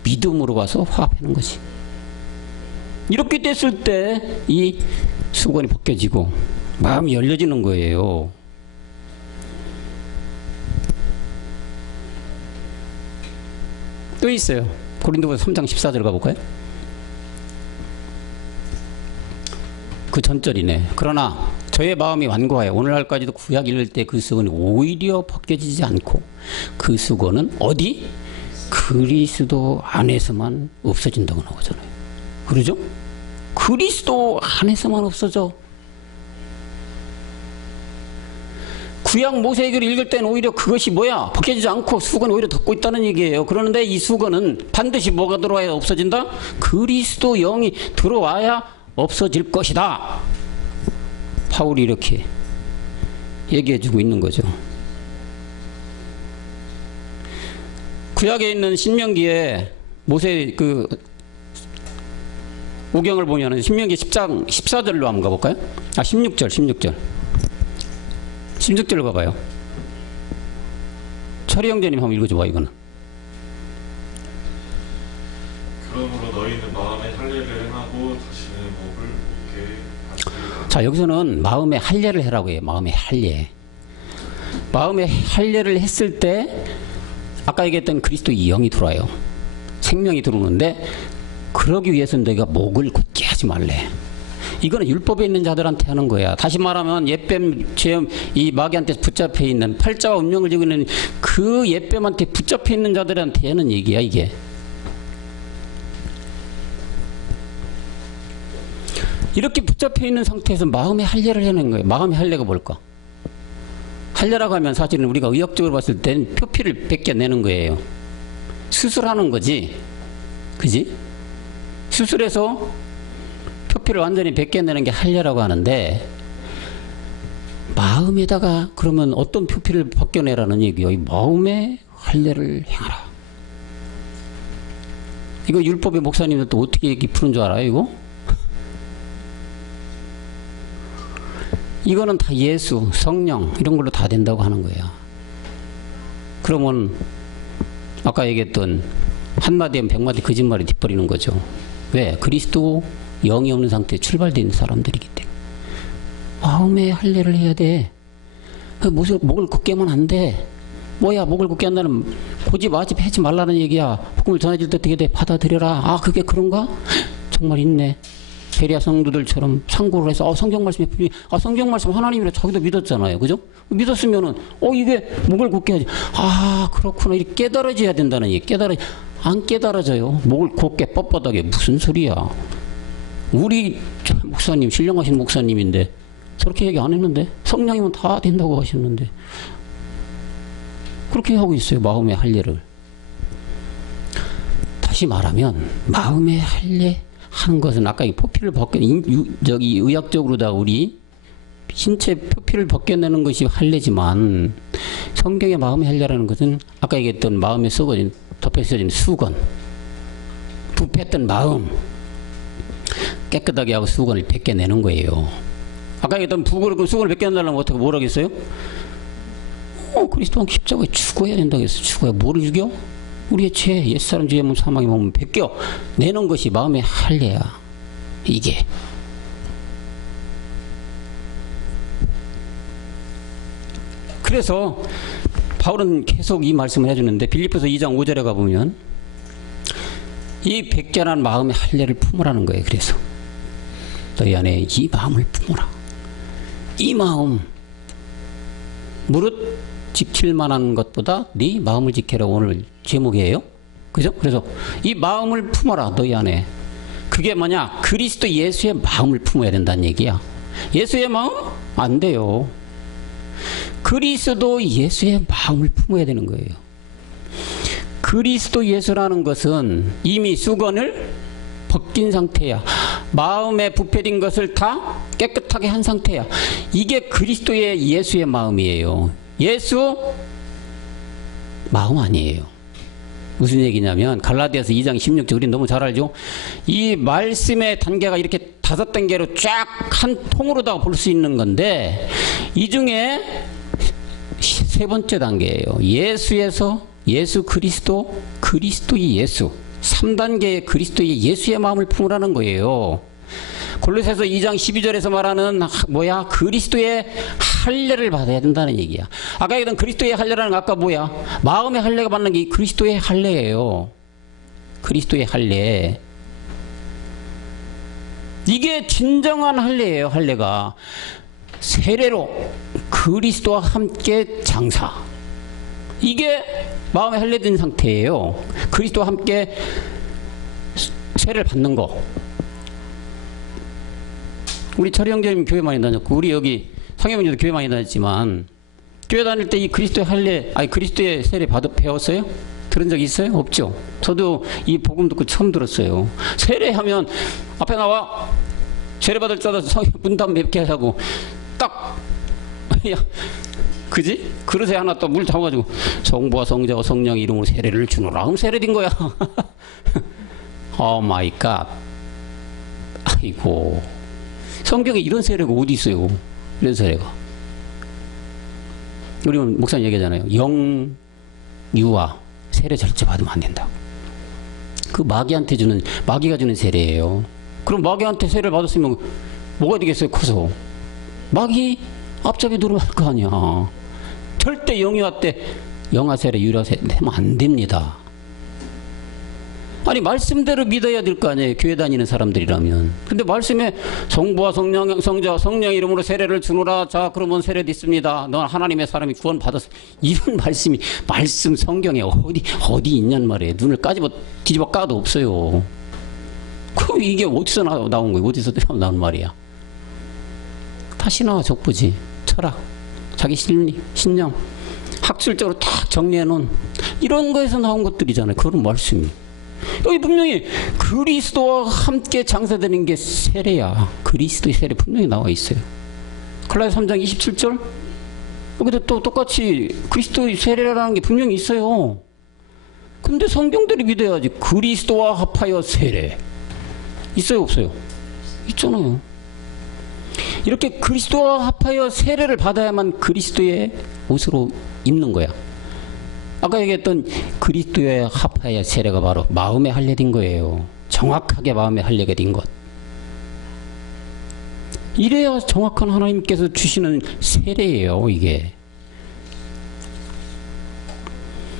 믿음으로 가서 화합하는 것이. 이렇게 됐을 때 이 수건이 벗겨지고 마음이 열려지는 거예요. 또 있어요. 고린도후서 3장 14절 가볼까요? 그 전절이네. 그러나 저의 마음이 완고하여 오늘날까지도 구약 읽을 때 그 수건이 오히려 벗겨지지 않고 그 수건은 어디? 그리스도 안에서만 없어진다고 나오잖아요. 그러죠? 그리스도 안에서만 없어져. 구약 모세기를 읽을 때는 오히려 그것이 뭐야? 벗겨지지 않고 수건이 오히려 덮고 있다는 얘기예요. 그런데 이 수건은 반드시 뭐가 들어와야 없어진다? 그리스도 영이 들어와야 없어질 것이다. 바울이 이렇게 얘기해주고 있는 거죠. 구약에 있는 신명기에 모세 그 오경을 보면은 신명기 10장 14절로 한번 가볼까요? 16절 16절 가봐요. 철이 형제님 한번 읽어줘봐. 이거는 그러므로 너희는 마음에 할례를 행하고 다시는 목을 굳게 하시리라. 자, 여기서는 마음에 할례를 해라고 해요. 마음에 할례. 마음에 할례를 했을 때 아까 얘기했던 그리스도의 영이 들어와요. 생명이 들어오는데 그러기 위해서는 너희가 목을 굳게 하지 말래. 이거는 율법에 있는 자들한테 하는 거야. 다시 말하면 옛뱀 죄음 이 마귀한테 붙잡혀 있는 팔자와 운명을 지고 있는 그 옛뱀한테 붙잡혀 있는 자들한테 하는 얘기야 이게. 이렇게 붙잡혀 있는 상태에서 마음의 할례를 하는 거예요. 마음의 할례가 뭘까? 할례라고 하면 사실은 우리가 의학적으로 봤을 땐 표피를 벗겨내는 거예요. 수술하는 거지. 그지? 수술해서 표피를 완전히 벗겨내는 게 할례라고 하는데 마음에다가 그러면 어떤 표피를 벗겨내라는 얘기요? 이 마음에 할례를 행하라. 이거 율법의 목사님들 또 어떻게 얘기 푸는 줄 알아요 이거? 이거는 다 예수, 성령 이런 걸로 다 된다고 하는 거야. 그러면 아까 얘기했던 한마디면 백마디 거짓말이 뒷버리는 거죠. 왜? 그리스도 영이 없는 상태에 출발되어 있는 사람들이기 때문에 마음에 할례를 해야 돼. 목을 굳게 하면 안 돼. 뭐야 목을 굳게 한다는 고집 아집 하지 말라는 얘기야. 복음을 전해질 때 어떻게 돼? 받아들여라. 아 그게 그런가? 정말 있네. 베리아 성도들처럼 상고를 해서 성경 말씀에 성경 말씀 하나님이라 자기도 믿었잖아요. 그죠? 믿었으면은 이게 목을 굳게 하지. 아 그렇구나. 이렇게 깨달아져야 된다는 얘기. 안 깨달아져요. 목을 굳게 뻣뻣하게 무슨 소리야. 우리 목사님 신령하신 목사님인데 저렇게 얘기 안 했는데 성령이면 다 된다고 하셨는데 그렇게 하고 있어요. 마음의 할례를. 다시 말하면 마음의 할례 하는 것은 아까 이 표피를 의학적으로다 우리 신체 표피를 벗겨내는 것이 할례지만 성경의 마음의 할례라는 것은 아까 얘기했던 마음에 썩어진 덮여있어진 수건 부패했던 마음 깨끗하게 하고 수건을 벗겨내는 거예요. 아까 얘기했던 수건을 벗겨내려면 어떻게 뭐라고 했어요? 그리스도는 십자가에 죽어야 된다고 했어. 죽어야 뭐를 죽여? 우리의 죄, 옛사람 죄의 몸 사망의 몸을 벗겨내는 것이 마음의 할례야. 이게. 그래서 바울은 계속 이 말씀을 해주는데 빌립보서 2장 5절에 가보면 이 백견한 마음의 할례를 품으라는 거예요. 그래서 너희 안에 이 마음을 품으라. 이 마음 무릇 지킬 만한 것보다 네 마음을 지켜라. 오늘 제목이에요. 그죠? 그래서 이 마음을 품어라. 너희 안에. 그게 뭐냐? 그리스도 예수의 마음을 품어야 된다는 얘기야. 예수의 마음? 안 돼요. 그리스도 예수의 마음을 품어야 되는 거예요. 그리스도 예수라는 것은 이미 수건을 벗긴 상태야. 마음에 부패된 것을 다 깨끗하게 한 상태야. 이게 그리스도의 예수의 마음이에요. 예수 마음 아니에요. 무슨 얘기냐면 갈라디아서 2장 16절 우리 너무 잘 알죠? 이 말씀의 단계가 이렇게 5단계로 쫙 한 통으로다가 볼 수 있는 건데 이 중에 3번째 단계예요. 예수에서 예수 그리스도, 그리스도의 예수. 3단계의 그리스도의 예수의 마음을 품으라는 거예요. 골로새서 2장 12절에서 말하는 뭐야? 그리스도의 할례를 받아야 된다는 얘기야. 아까 얘기했던 그리스도의 할례라는 거 아까 뭐야? 마음의 할례가 받는 게 그리스도의 할례예요. 그리스도의 할례. 이게 진정한 할례예요. 할례가 세례로 그리스도와 함께 장사. 이게 마음의 할례된 상태예요. 그리스도와 함께 세례를 받는 거. 우리 철이 형제님 교회 많이 다녔고 우리 여기 상혜문님도 교회 많이 다녔지만 교회 다닐 때 이 그리스도의 할례 아니 그리스도의 세례 배웠어요? 들은 적 있어요? 없죠. 저도 이 복음 듣고 처음 들었어요. 세례하면 앞에 나와 세례 받을 자다 문담 몇 개 하고 딱 야 그지? 그릇에 하나 또 물 담아가지고 성부와 성자와 성령 이름으로 세례를 주노라. 그럼 세례된 거야. 오 마이 갓. 아이고. 성경에 이런 세례가 어디 있어요? 이런 세례가. 우리 목사님 얘기하잖아요. 영유아 세례 절제 받으면 안 된다. 그 마귀가 주는 세례예요. 그럼 마귀한테 세례를 받았으면 뭐가 되겠어요? 커서 마귀 앞잡이 누르면 할 거 아니야. 절대 영유아 때 영아세례 유라세례 하면 안 됩니다. 아니 말씀대로 믿어야 될 거 아니에요. 교회 다니는 사람들이라면. 근데 말씀에 성부와 성령 성자 성령 이름으로 세례를 주노라. 자 그러면 세례됐습니다. 넌 하나님의 사람이 구원 받았어. 이런 말씀 성경에 어디 있냔 말이에요. 눈을 뒤집어 까도 없어요. 그럼 이게 어디서 나온 거예요? 어디서 나온 말이야? 다 신화와 족보지. 철학, 자기 심리, 신념, 학술적으로 딱 정리해 놓은 이런 거에서 나온 것들이잖아요. 그런 말씀이. 여기 분명히 그리스도와 함께 장사되는 게 세례야. 그리스도의 세례 분명히 나와 있어요. 갈라디아서 3장 27절 여기도 또 똑같이 그리스도의 세례라는 게 분명히 있어요. 근데 성경들이 믿어야지. 그리스도와 합하여 세례 있어요 없어요? 있잖아요. 이렇게 그리스도와 합하여 세례를 받아야만 그리스도의 옷으로 입는 거야. 아까 얘기했던 그리스도의 합하여 세례가 바로 마음의 할례된 거예요. 정확하게 마음의 할례가 된 것. 이래야 정확한 하나님께서 주시는 세례예요. 이게.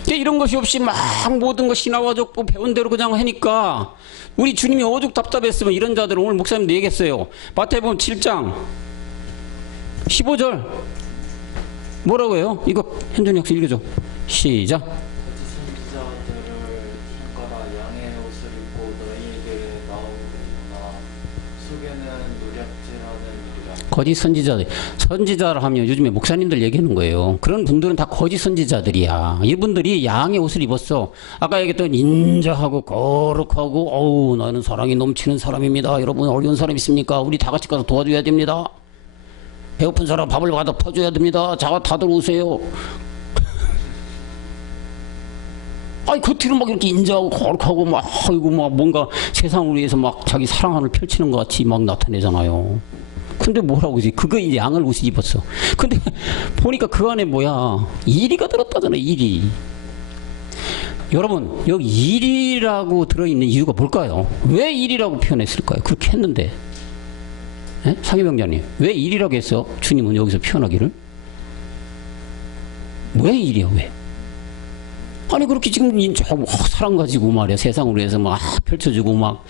이런 것이 없이 막 모든 것 신화와 족보 배운 대로 그냥 하니까 우리 주님이 오죽 답답했으면 이런 자들은 오늘 목사님도 얘기했어요. 마태복음 7장 15절 뭐라고 해요? 이거 현준이 학생 읽어줘. 시작. 거짓 선지자들을 손가락 양의 옷을 입고 너희에게 나오리로다. 속에는 노략질하는 이라. 거짓 선지자를 하면 요즘에 목사님들 얘기하는 거예요. 그런 분들은 다 거짓 선지자들이야. 이분들이 양의 옷을 입었어. 아까 얘기했던 인자하고 거룩하고 어우 나는 사랑이 넘치는 사람입니다. 여러분 어려운 사람 있습니까? 우리 다 같이 가서 도와줘야 됩니다. 배고픈 사람 밥을 받아 퍼줘야 됩니다. 자 다들 오세요. 아니 겉으로 막 이렇게 인자하고 거룩하고 막 아이고 막 뭔가 세상을 위해서 막 자기 사랑을 펼치는 것 같이 막 나타내잖아요. 근데 뭐라고 하지? 그거 이제 양을 옷을 입었어. 근데 보니까 그 안에 뭐야? 이리가 들었다잖아요. 이리. 여러분 여기 이리라고 들어있는 이유가 뭘까요? 왜 이리라고 표현했을까요? 그렇게 했는데 상해병자님 왜 이리라고 했어? 주님은 여기서 표현하기를 왜 이리야? 왜? 아니 그렇게 지금 사랑 가지고 말이야 세상을 위해서 막 펼쳐주고 막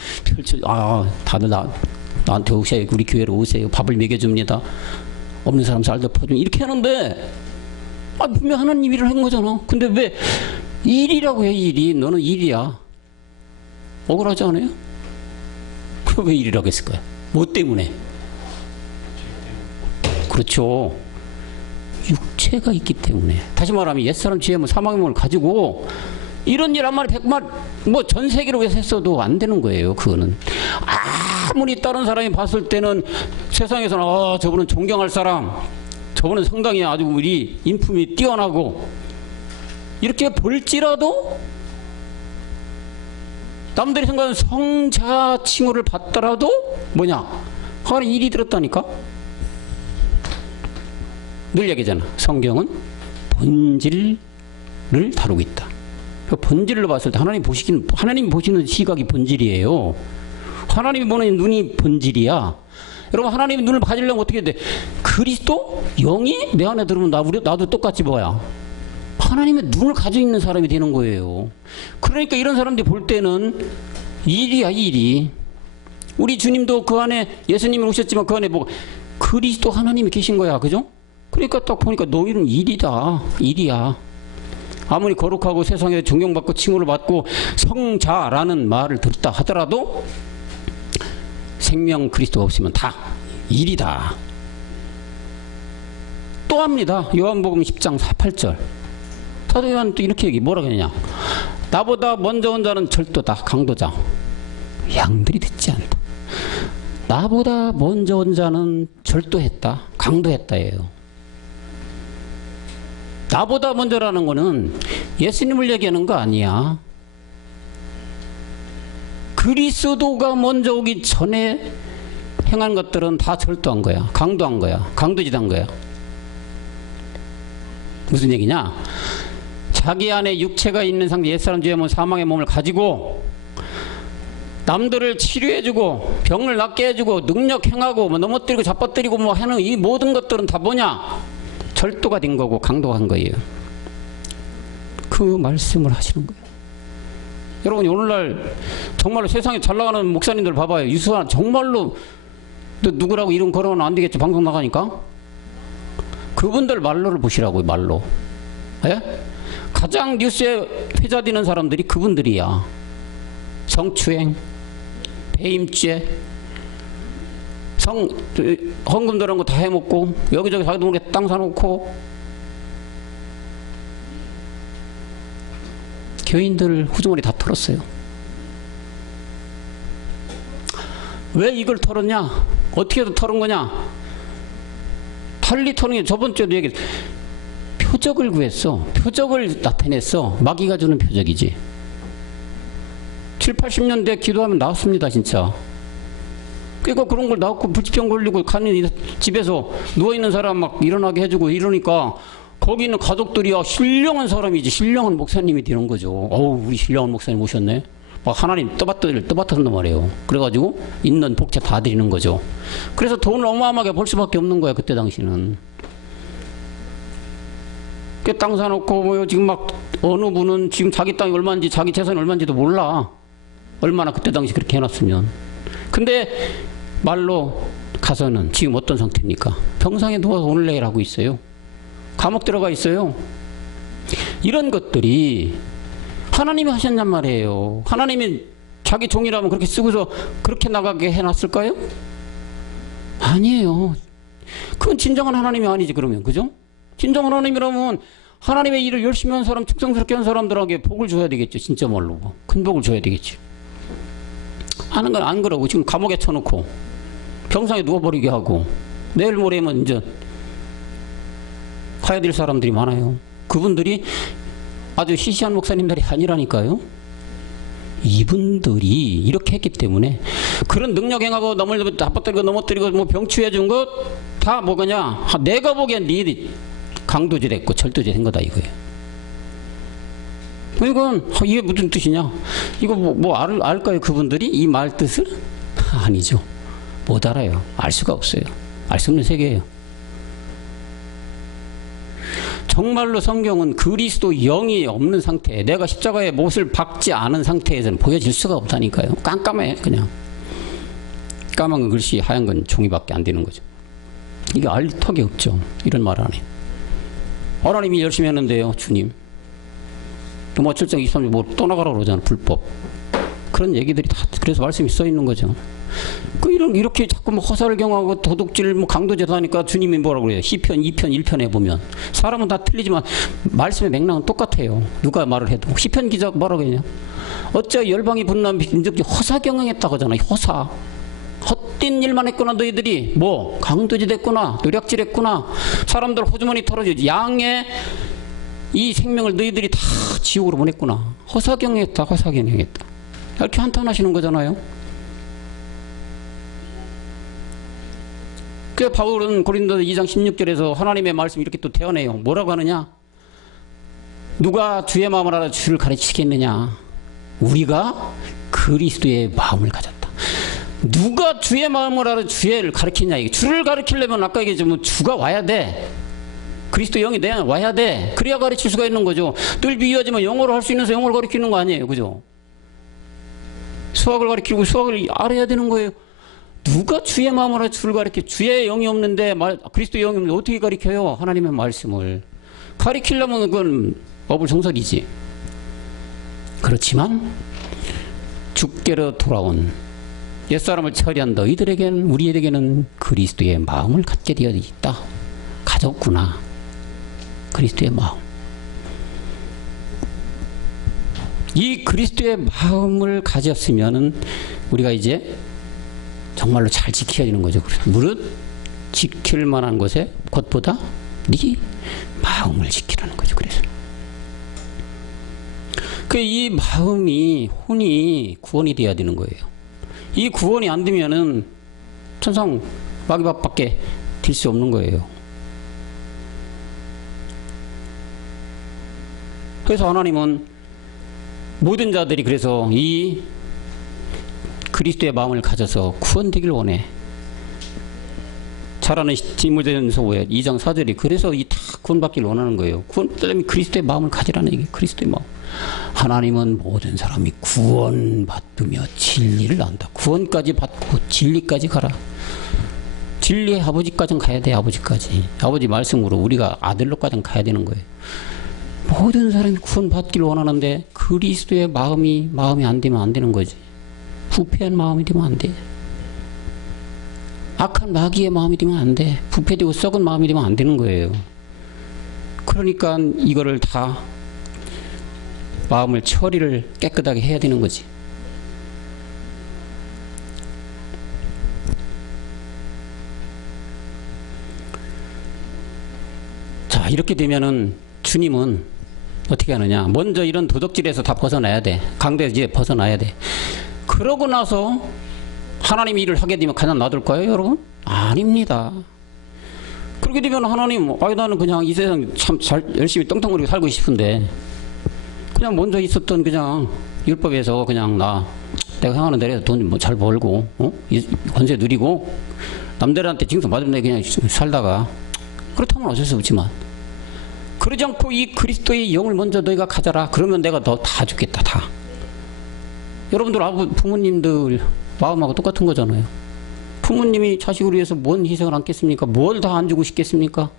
다들 나한테 오세요. 우리 교회로 오세요. 밥을 먹여줍니다. 없는 사람 살도 퍼주고 이렇게 하는데 분명 하나님 일을 한 거잖아. 근데 왜 일이라고 해? 일이 너는 일이야. 억울하지 않아요? 왜 일이라고 했을까요? 뭐 때문에? 그렇죠. 육체가 있기 때문에. 다시 말하면 옛사람 지혜면 사망의 몸을 가지고 이런 일 한 마리 100마리 뭐 전 세계로 했어도 안 되는 거예요. 그거는 아무리 다른 사람이 봤을 때는 세상에서는 저분은 존경할 사람, 저분은 상당히 아주 우리 인품이 뛰어나고 이렇게 볼지라도 남들이 생각하는 성자 칭호를 받더라도 뭐냐? 하나님 일이 들었다니까? 늘 얘기잖아. 성경은 본질을 다루고 있다. 그 본질로 봤을 때 하나님 보시는 시각이 본질이에요. 하나님이 보는 눈이 본질이야. 여러분 하나님의 눈을 가지려면 어떻게 돼? 그리스도 영이 내 안에 들으면 나도 똑같이 뭐야? 하나님의 눈을 가지고 있는 사람이 되는 거예요. 그러니까 이런 사람들이 볼 때는 일이야, 일이. 우리 주님도 그 안에 예수님이 오셨지만 그 안에 뭐 그리스도 하나님이 계신 거야. 그죠? 그러니까 딱 보니까 너희는 일이다. 일이야. 아무리 거룩하고 세상에 존경받고 칭호를 받고 성자라는 말을 듣다 하더라도 생명 그리스도가 없으면 다 일이다. 또 합니다. 요한복음 10장 8절. 사도 요한은 또 이렇게 뭐라 그러냐. 나보다 먼저 온 자는 절도다. 강도자. 양들이 듣지 않다. 나보다 먼저 온 자는 절도했다. 강도했다예요. 나보다 먼저라는 거는 예수님을 얘기하는 거 아니야. 그리스도가 먼저 오기 전에 행한 것들은 다 절도한 거야. 강도한 거야. 강도짓한 거야. 무슨 얘기냐? 자기 안에 육체가 있는 상태, 옛사람 죄면 사망의 몸을 가지고 남들을 치료해주고 병을 낫게 해주고 능력 행하고 뭐 넘어뜨리고 잡아뜨리고 뭐 하는 이 모든 것들은 다 뭐냐? 절도가 된 거고 강도한 거예요. 그 말씀을 하시는 거예요. 여러분 오늘날 정말로 세상에 잘 나가는 목사님들 봐봐요. 유수한 정말로 누구라고 이름 걸어놓으면 안 되겠죠. 방송 나가니까. 그분들 말로를 보시라고요. 말로. 예? 가장 뉴스에 회자되는 사람들이 그분들이야. 성추행, 배임죄, 헌금 들어간 거 다 해먹고 여기저기 자기 돈으로 땅 사놓고 교인들 후주머니 다 털었어요. 왜 이걸 털었냐? 어떻게 해서 털은 거냐? 달리 터는 게 저번 주에도 얘기했어. 표적을 구했어. 표적을 나타냈어. 마귀가 주는 표적이지. 7, 80년대 기도하면 나왔습니다. 진짜. 그러니까 그런 걸 나왔고 불치병 걸리고 가는 집에서 누워있는 사람 막 일어나게 해주고 이러니까 거기 있는 가족들이야 신령한 사람이지 신령한 목사님이 되는 거죠. 어우 우리 신령한 목사님 오셨네. 막 하나님 떠받든단 말이에요. 그래가지고 있는 복채 다 드리는 거죠. 그래서 돈을 어마어마하게 벌 수밖에 없는 거야. 그때 당시는. 땅 사놓고 뭐 지금 막 어느 분은 지금 자기 땅이 얼마인지 자기 재산이 얼마인지도 몰라. 얼마나 그때 당시 그렇게 해놨으면. 근데 말로 가서는 지금 어떤 상태입니까? 병상에 누워서 오늘 내일 하고 있어요. 감옥 들어가 있어요. 이런 것들이 하나님이 하셨냔 말이에요. 하나님이 자기 종이라면 그렇게 쓰고서 그렇게 나가게 해놨을까요? 아니에요. 그건 진정한 하나님이 아니지 그러면. 그죠? 진정한 하나님이라면 하나님의 일을 열심히 한 사람, 충성스럽게 한 사람들에게 복을 줘야 되겠죠. 진짜 말로. 큰 복을 줘야 되겠지. 하는 건 안 그러고 지금 감옥에 쳐놓고 병상에 누워버리게 하고 내일 모레면 이제 가야 될 사람들이 많아요. 그분들이 아주 시시한 목사님들이 아니라니까요. 이분들이 이렇게 했기 때문에 그런 능력 행하고 잡아뜨리고 넘어뜨리고 뭐 병치해 준 것 다 뭐가냐? 내가 보기엔 니들이 강도질 했고 절도질 한 거다 이거예요. 이건 이게 무슨 뜻이냐? 이거 뭐 알까요 그분들이 이 말 뜻을? 아니죠. 못 알아요. 알 수가 없어요. 알 수 없는 세계예요. 정말로 성경은 그리스도 영이 없는 상태, 내가 십자가에 못을 박지 않은 상태에서는 보여질 수가 없다니까요. 깜깜해 그냥. 까만 건 글씨, 하얀 건 종이밖에 안 되는 거죠. 이게 알 턱이 없죠. 이런 말 안 해. 하나님이 열심히 했는데요. 주님. 뭐 7장 23절 뭐 떠나가라 그러잖아. 불법. 그런 얘기들이 다 그래서 말씀이 써 있는 거죠. 이렇게 자꾸 뭐 허사를 경하고 도둑질 뭐 강도짓 하니까 주님이 뭐라고 그래요? 시편 2편 1편에 보면 사람은 다 틀리지만 말씀의 맥락은 똑같아요. 누가 말을 해도. 시편 기자가 뭐라고 했냐? 어째 열방이 분노한 민족이 허사 경영했다고 하잖아요. 허사. 헛된 일만 했구나. 너희들이 뭐 강도짓 했구나, 노략질 했구나, 사람들 호주머니 털어줘, 양의 이 생명을 너희들이 다 지옥으로 보냈구나. 허사 경영했다. 허사 경영했다. 이렇게 한탄하시는 거잖아요. 그래서 바울은 고린도서 2장 16절에서 하나님의 말씀 이렇게 또 대언해요. 뭐라고 하느냐? 누가 주의 마음을 알아 주를 가르치겠느냐? 우리가 그리스도의 마음을 가졌다. 누가 주의 마음을 알아 주를 가르치냐? 이게 주를 가르치려면 아까 얘기했지만 주가 와야 돼. 그리스도 영이 내 안에 와야 돼. 그래야 가르칠 수가 있는 거죠. 늘 비유하지만 영어로 할 수 있는 영어를 가르치는 거 아니에요. 그죠? 수학을 가르치고 수학을 알아야 되는 거예요. 누가 주의 마음을 알아 주를 가르쳐? 주의 영이 없는데 그리스도 영이 없는데 어떻게 가르쳐요? 하나님의 말씀을 가르치려면 그건 어불성설이지. 그렇지만 주께로 돌아온 옛사람을 처리한 너희들에게는, 우리에게는 그리스도의 마음을 갖게 되어 있다. 가졌구나. 그리스도의 마음. 이 그리스도의 마음을 가졌으면은 우리가 이제 정말로 잘 지켜야 되는 거죠. 무릇 지킬 만한 것에 것보다 네 마음을 지키라는 거죠. 그래서 이 마음이, 혼이 구원이 돼야 되는 거예요. 이 구원이 안 되면은 천상 마귀밥밖에 될 수 없는 거예요. 그래서 하나님은 모든 자들이 그래서 이 그리스도의 마음을 가져서 구원되길 원해. 잘 아는 디모데전서 2장 4절이 그래서 이 다 구원받기를 원하는 거예요. 구원받으려면 그리스도의 마음을 가지라는 얘기. 그리스도의 마음. 하나님은 모든 사람이 구원받으며 진리를 안다. 구원까지 받고 진리까지 가라. 진리의 아버지까지는 가야 돼. 아버지까지. 아버지 말씀으로 우리가 아들로까지는 가야 되는 거예요. 모든 사람이 구원받기를 원하는데 그리스도의 마음이 안 되면 안 되는 거지. 부패한 마음이 되면 안 돼. 악한 마귀의 마음이 되면 안 돼. 부패되고 썩은 마음이 되면 안 되는 거예요. 그러니까 이거를 다 마음을 처리를 깨끗하게 해야 되는 거지. 자, 이렇게 되면은 주님은 어떻게 하느냐? 먼저 이런 도덕질에서 다 벗어나야 돼. 강도에서 벗어나야 돼. 그러고 나서 하나님이 일을 하게 되면 그냥 놔둘까요, 여러분? 아닙니다. 그렇게 되면 하나님, 나는 그냥 이 세상 참 잘 열심히 떵떵거리고 살고 싶은데 그냥 먼저 있었던 그냥 율법에서 그냥 내가 행하는 대로 돈 잘 벌고 권세 누리고 남들한테 징수 받으면 그냥 살다가 그렇다면 어쩔 수 없지만 그러지 않고 이 그리스도의 영을 먼저 너희가 가져라. 그러면 내가 너 다 주겠다. 다. 여러분들 부모님들 마음하고 똑같은 거잖아요. 부모님이 자식을 위해서 뭔 희생을 안겠습니까? 뭘 다 안 주고 싶겠습니까?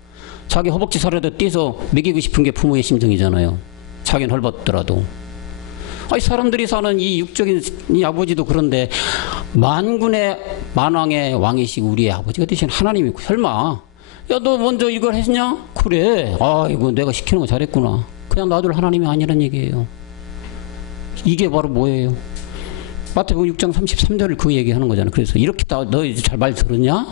자기 허벅지 살에다 떼서 먹이고 싶은 게 부모의 심정이잖아요. 자기는 헐벗더라도. 사람들이 사는 이 육적인 이 아버지도 그런데 만군의 만왕의 왕이시고 우리의 아버지가 되신 하나님이 설마 야, 너 먼저 이걸 했냐? 그래. 이거 내가 시키는 거 잘했구나. 그냥 놔둘 하나님이 아니란 얘기예요. 이게 바로 뭐예요? 마태복음 6장 33절을 그 얘기하는 거잖아요. 그래서 이렇게 너 잘 말 들었냐?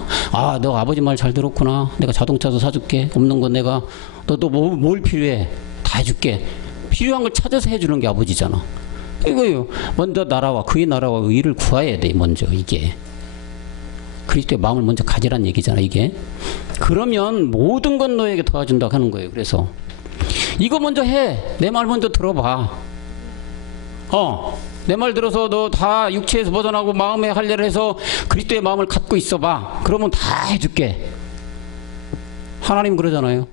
너 아버지 말 잘 들었구나. 내가 자동차도 사줄게. 없는 건 내가 너도 뭘 필요해? 다 해줄게. 필요한 걸 찾아서 해주는 게 아버지잖아. 이거요. 먼저 나라와 그의 나라와 의를 구해야 돼. 먼저 이게. 그리스도의 마음을 먼저 가지란 얘기잖아. 이게. 그러면 모든 건 너에게 도와준다고 하는 거예요. 그래서 이거 먼저 해. 내 말 먼저 들어봐. 내 말 들어서 너 다 육체에서 벗어나고 마음의 할례를 해서 그리스도의 마음을 갖고 있어봐. 그러면 다 해줄게. 하나님 그러잖아요.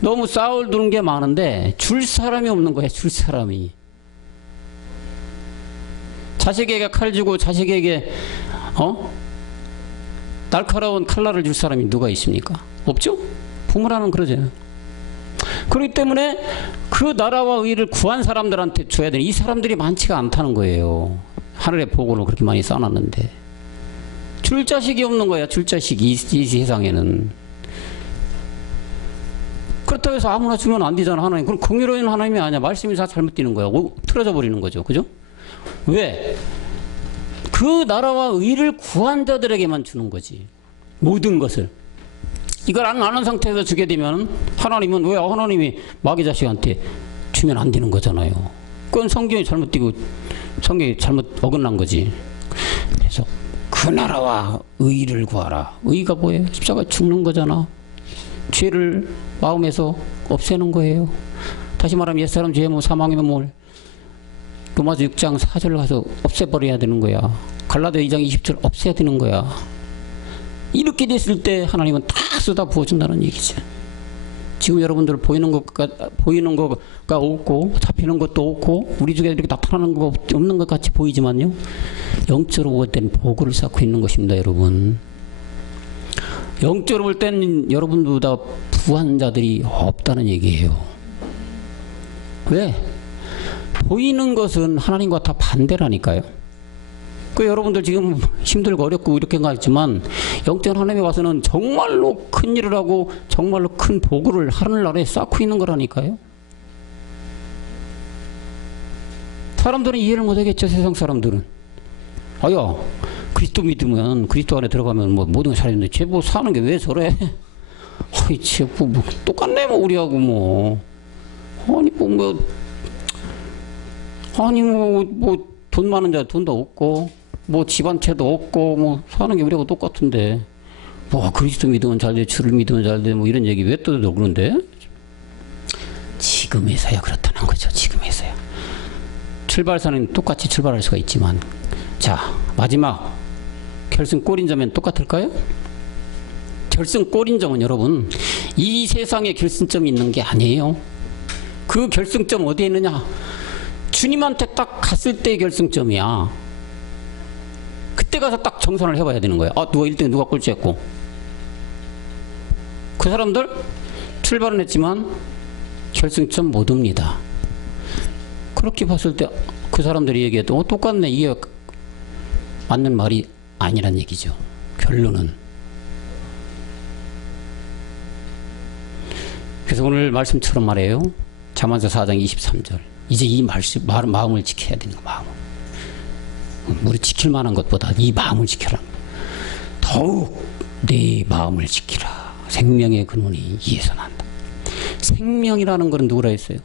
너무 싸울 두는 게 많은데 줄 사람이 없는 거야. 줄 사람이. 자식에게 칼 주고 자식에게 날카로운 칼날을 줄 사람이 누가 있습니까? 없죠? 부모라면 그러죠. 그렇기 때문에 그 나라와 의를 구한 사람들한테 줘야 되는 이 사람들이 많지가 않다는 거예요. 하늘의 복으로 그렇게 많이 쌓아놨는데 줄 자식이 없는 거야. 줄 자식이 이 세상에는. 그렇다고 해서 아무나 주면 안 되잖아. 하나님. 그럼 공의로운 하나님이 아니야. 말씀이 다 잘못 뛰는 거야. 틀어져 버리는 거죠. 그죠? 왜? 그 나라와 의를 구한 자들에게만 주는 거지. 모든 것을. 이걸 안 아는 상태에서 주게 되면 하나님은 왜 하나님이 마귀 자식한테 주면 안 되는 거잖아요. 그건 성경이 잘못 띄고 성경이 잘못 어긋난 거지. 그래서 그 나라와 의를 구하라. 의가 뭐예요? 십자가에 죽는 거잖아. 죄를 마음에서 없애는 거예요. 다시 말하면 옛사람 죄, 사망이면 뭘? 로마서 6장 4절 가서 없애버려야 되는 거야. 갈라디아 2장 20절 없애야 되는 거야. 이렇게 됐을 때 하나님은 다 쏟아 부어준다는 얘기지. 지금 여러분들 보이는 거가 없고 잡히는 것도 없고 우리 중에 이렇게 나타나는 거 없는 것 같이 보이지만요. 영적으로 볼 때는 보고를 쌓고 있는 것입니다, 여러분. 영적으로 볼 때는 여러분보다 부한 자들이 없다는 얘기예요. 왜? 보이는 것은 하나님과 다 반대라니까요. 그 여러분들 지금 힘들고 어렵고 이렇게 가지만 영적 하나님에 와서는 정말로 큰 일을 하고 정말로 큰 보고를 하늘나라에 쌓고 있는 거라니까요. 사람들은 이해를 못하겠죠. 세상 사람들은. 아야 그리스도 믿으면 그리스도 안에 들어가면 뭐 모든 게 잘했는데 쟤 뭐 사는 게 왜 저래? 아이 쟤 뭐 똑같네 뭐 우리하고 뭐 아니 뭐 돈 많은 자 돈도 없고 뭐 집안채도 없고 뭐 사는 게 우리하고 똑같은데 뭐 그리스도 믿으면 잘돼 주를 믿으면 잘돼 뭐 이런 얘기 왜 또 그런데? 지금에서야 그렇다는 거죠. 지금에서야. 출발선은 똑같이 출발할 수가 있지만 자 마지막 결승 골인점은 똑같을까요? 결승 골인점은 여러분 이 세상에 결승점이 있는 게 아니에요. 그 결승점 어디에 있느냐? 주님한테 딱 갔을 때의 결승점이야. 그때 가서 딱 정산을 해봐야 되는 거야. 누가 1등 누가 꼴찌했고. 그 사람들 출발은 했지만 결승점 못 옵니다. 그렇게 봤을 때 그 사람들이 얘기해도 똑같네. 이게 맞는 말이 아니란 얘기죠. 결론은. 그래서 오늘 말씀처럼 말해요. 잠언서 4장 23절. 이제 이 마음을 지켜야 되는 거. 마음을. 우리 지킬 만한 것보다 이 마음을 지켜라. 더욱 내 마음을 지키라. 생명의 근원이 이에서 난다. 생명이라는 것은 누구라 했어요?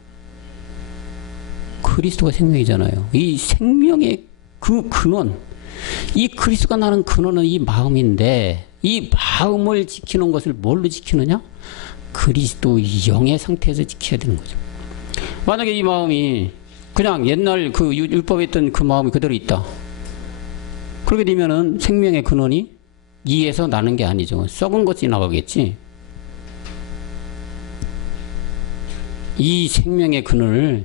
그리스도가 생명이잖아요. 이 생명의 그 근원, 이 그리스도가 나는 근원은 이 마음인데 이 마음을 지키는 것을 뭘로 지키느냐? 그리스도 영의 상태에서 지켜야 되는 거죠. 만약에 이 마음이 그냥 옛날 그 율법에 있던 그 마음이 그대로 있다. 그렇게 되면은 생명의 근원이 이에서 나는 게 아니죠. 썩은 것이 나가겠지. 이 생명의 근원을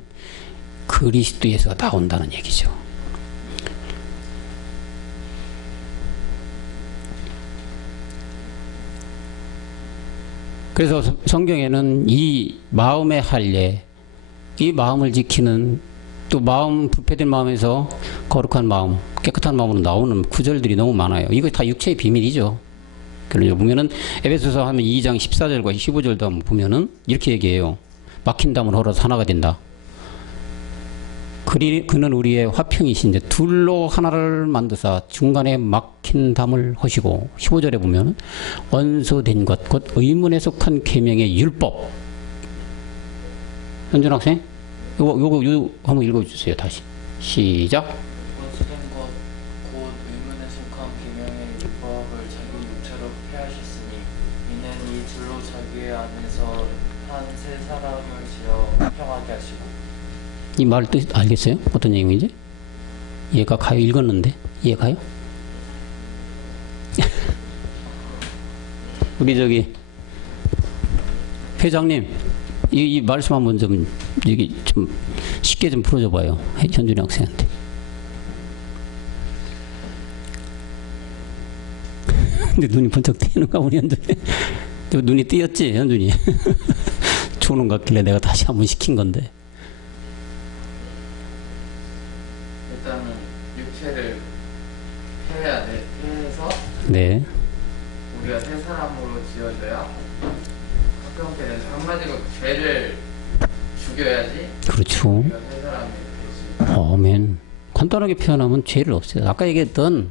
그리스도에서 나온다는 얘기죠. 그래서 성경에는 이 마음의 할례, 이 마음을 지키는 또 마음 부패된 마음에서 거룩한 마음, 깨끗한 마음으로 나오는 구절들이 너무 많아요. 이거 다 육체의 비밀이죠. 그러니까 보면은 에베소서 하면 2장 14절과 15절도 한번 보면은 이렇게 얘기해요. 막힌 담을 헐어서 하나가 된다. 그는 우리의 화평이신데 둘로 하나를 만드사 중간에 막힌 담을 허시고 15절에 보면 원소된 것 곧 의문에 속한 계명의 율법. 현준 학생 요거 한번 읽어주세요. 다시 시작. 원수된 것 곧 의문에 속한 계명의 율법을 자기 육체로 폐하셨으니 이는 이 둘로 자기 안에서 한 세 사람을 지어 화평하게 하시고. 이 말 뜻 알겠어요? 어떤 내용인지? 이해가 가요? 읽었는데 이해 가요? 우리 저기 회장님 이 말씀 한번 좀 여기 좀 쉽게 좀 풀어줘 봐요. 현준이 학생한테. 근데 눈이 번쩍 뜨이는가 우리 현준이? 눈이 띄었지 현준이? 조는 것 같길래 내가 다시 한번 시킨 건데. 일단은 육체를 네. 우리가 새 사람으로 지어져야 화평케 돼서 한마디로 죄를 죽여야지 그렇죠. 우리가 새 사람이 될 수 있다. 아멘. 간단하게 표현하면 죄를 없애요. 아까 얘기했던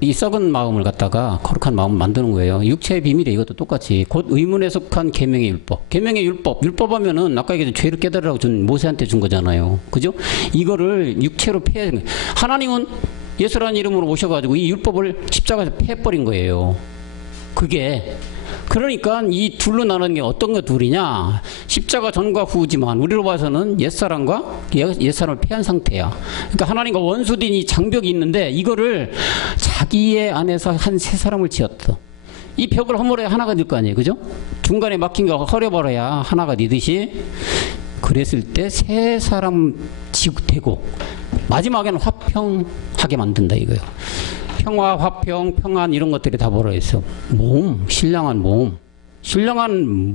이 썩은 마음을 갖다가 거룩한 마음을 만드는 거예요. 육체의 비밀이 이것도 똑같이 곧 의문에 속한 계명의 율법. 계명의 율법하면은 아까 얘기했던 죄를 깨달으라고 준 모세한테 준 거잖아요. 그죠? 이거를 육체로 폐해. 하나님은 예수라는 이름으로 오셔가지고 이 율법을 십자가에서 폐해버린 거예요. 그게 그러니까 이 둘로 나누는 게 어떤 거 둘이냐? 십자가 전과 후지만 우리로 봐서는 옛사람과 옛사람을 폐한 상태야. 그러니까 하나님과 원수된 이 장벽이 있는데 이거를 자기의 안에서 한 새 사람을 지었어. 이 벽을 허물어야 하나가 될 거 아니에요. 그죠? 중간에 막힌 거 허려버려야 하나가 되듯이 그랬을 때 새 사람 되고 마지막에는 화평하게 만든다 이거예요. 평화, 화평, 평안 이런 것들이 다 뭐라 했어? 몸, 신령한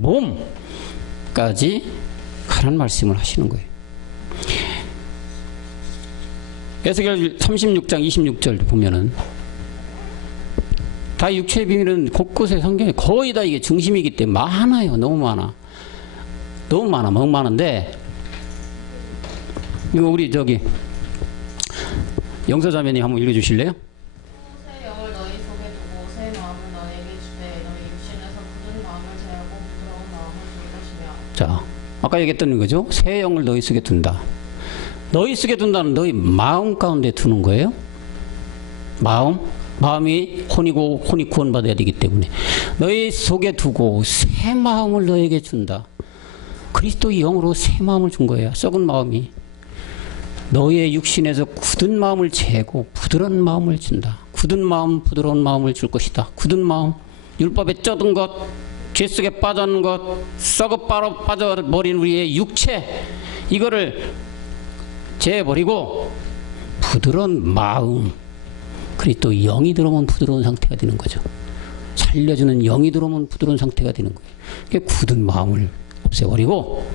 몸까지 가라는 말씀을 하시는 거예요. 에스겔 36장 26절 보면은 다 육체의 비밀은 곳곳에 성경에 거의 다 이게 중심이기 때문에 많아요. 너무 많은데 이거 우리 저기 영서자매님 한번 읽어주실래요? 새 영을 너희 속에 두고 새 마음을 너희에게 주되 너희 육신에서 굳은 마음을 제하고 부드러운 마음을 줄 것이며. 자, 아까 얘기했던 거죠. 새 영을 너희 속에 둔다. 너희 속에 둔다는 너희 마음 가운데 두는 거예요. 마음이 혼이고 혼이 구원받아야 되기 때문에 너희 속에 두고 새 마음을 너에게 준다. 그리스도의 영으로 새 마음을 준 거예요. 썩은 마음이 너희의 육신에서 굳은 마음을 제고 부드러운 마음을 준다. 굳은 마음, 부드러운 마음을 줄 것이다. 굳은 마음, 율법에 쩌든 것, 죄 속에 빠져있는 것, 썩어 빠져버린 우리의 육체, 이거를 제해버리고 부드러운 마음, 그리고 또 영이 들어오면 부드러운 상태가 되는 거죠. 살려주는 영이 들어오면 부드러운 상태가 되는 거예요. 그게 굳은 마음을 없애버리고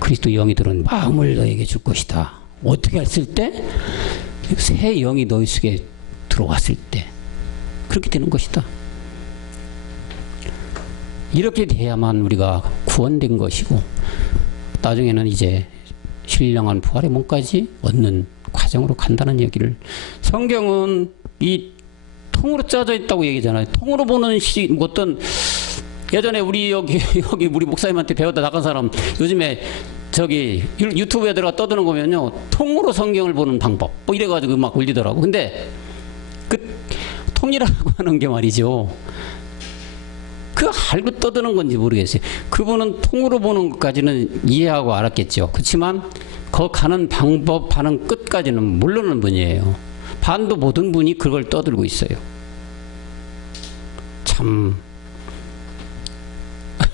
그리스도 영이 들어오는 마음을 너에게 줄 것이다. 어떻게 했을 때? 새 영이 너희 속에 들어왔을 때 그렇게 되는 것이다. 이렇게 돼야만 우리가 구원된 것이고 나중에는 이제 신령한 부활의 몸까지 얻는 과정으로 간다는 얘기를 성경은 이 통으로 짜져 있다고 얘기잖아요. 통으로 보는 어떤 예전에 우리 여기 우리 목사님한테 배웠다 나간 사람 요즘에 저기 유튜브에 들어가 떠드는 거면요 통으로 성경을 보는 방법 뭐 이래가지고 막 올리더라고. 근데 그 통이라고 하는 게 말이죠. 그 알고 떠드는 건지 모르겠어요. 그분은 통으로 보는 것까지는 이해하고 알았겠죠. 그렇지만 거 가는 방법 하는 끝까지는 모르는 분이에요. 반도 모든 분이 그걸 떠들고 있어요. 참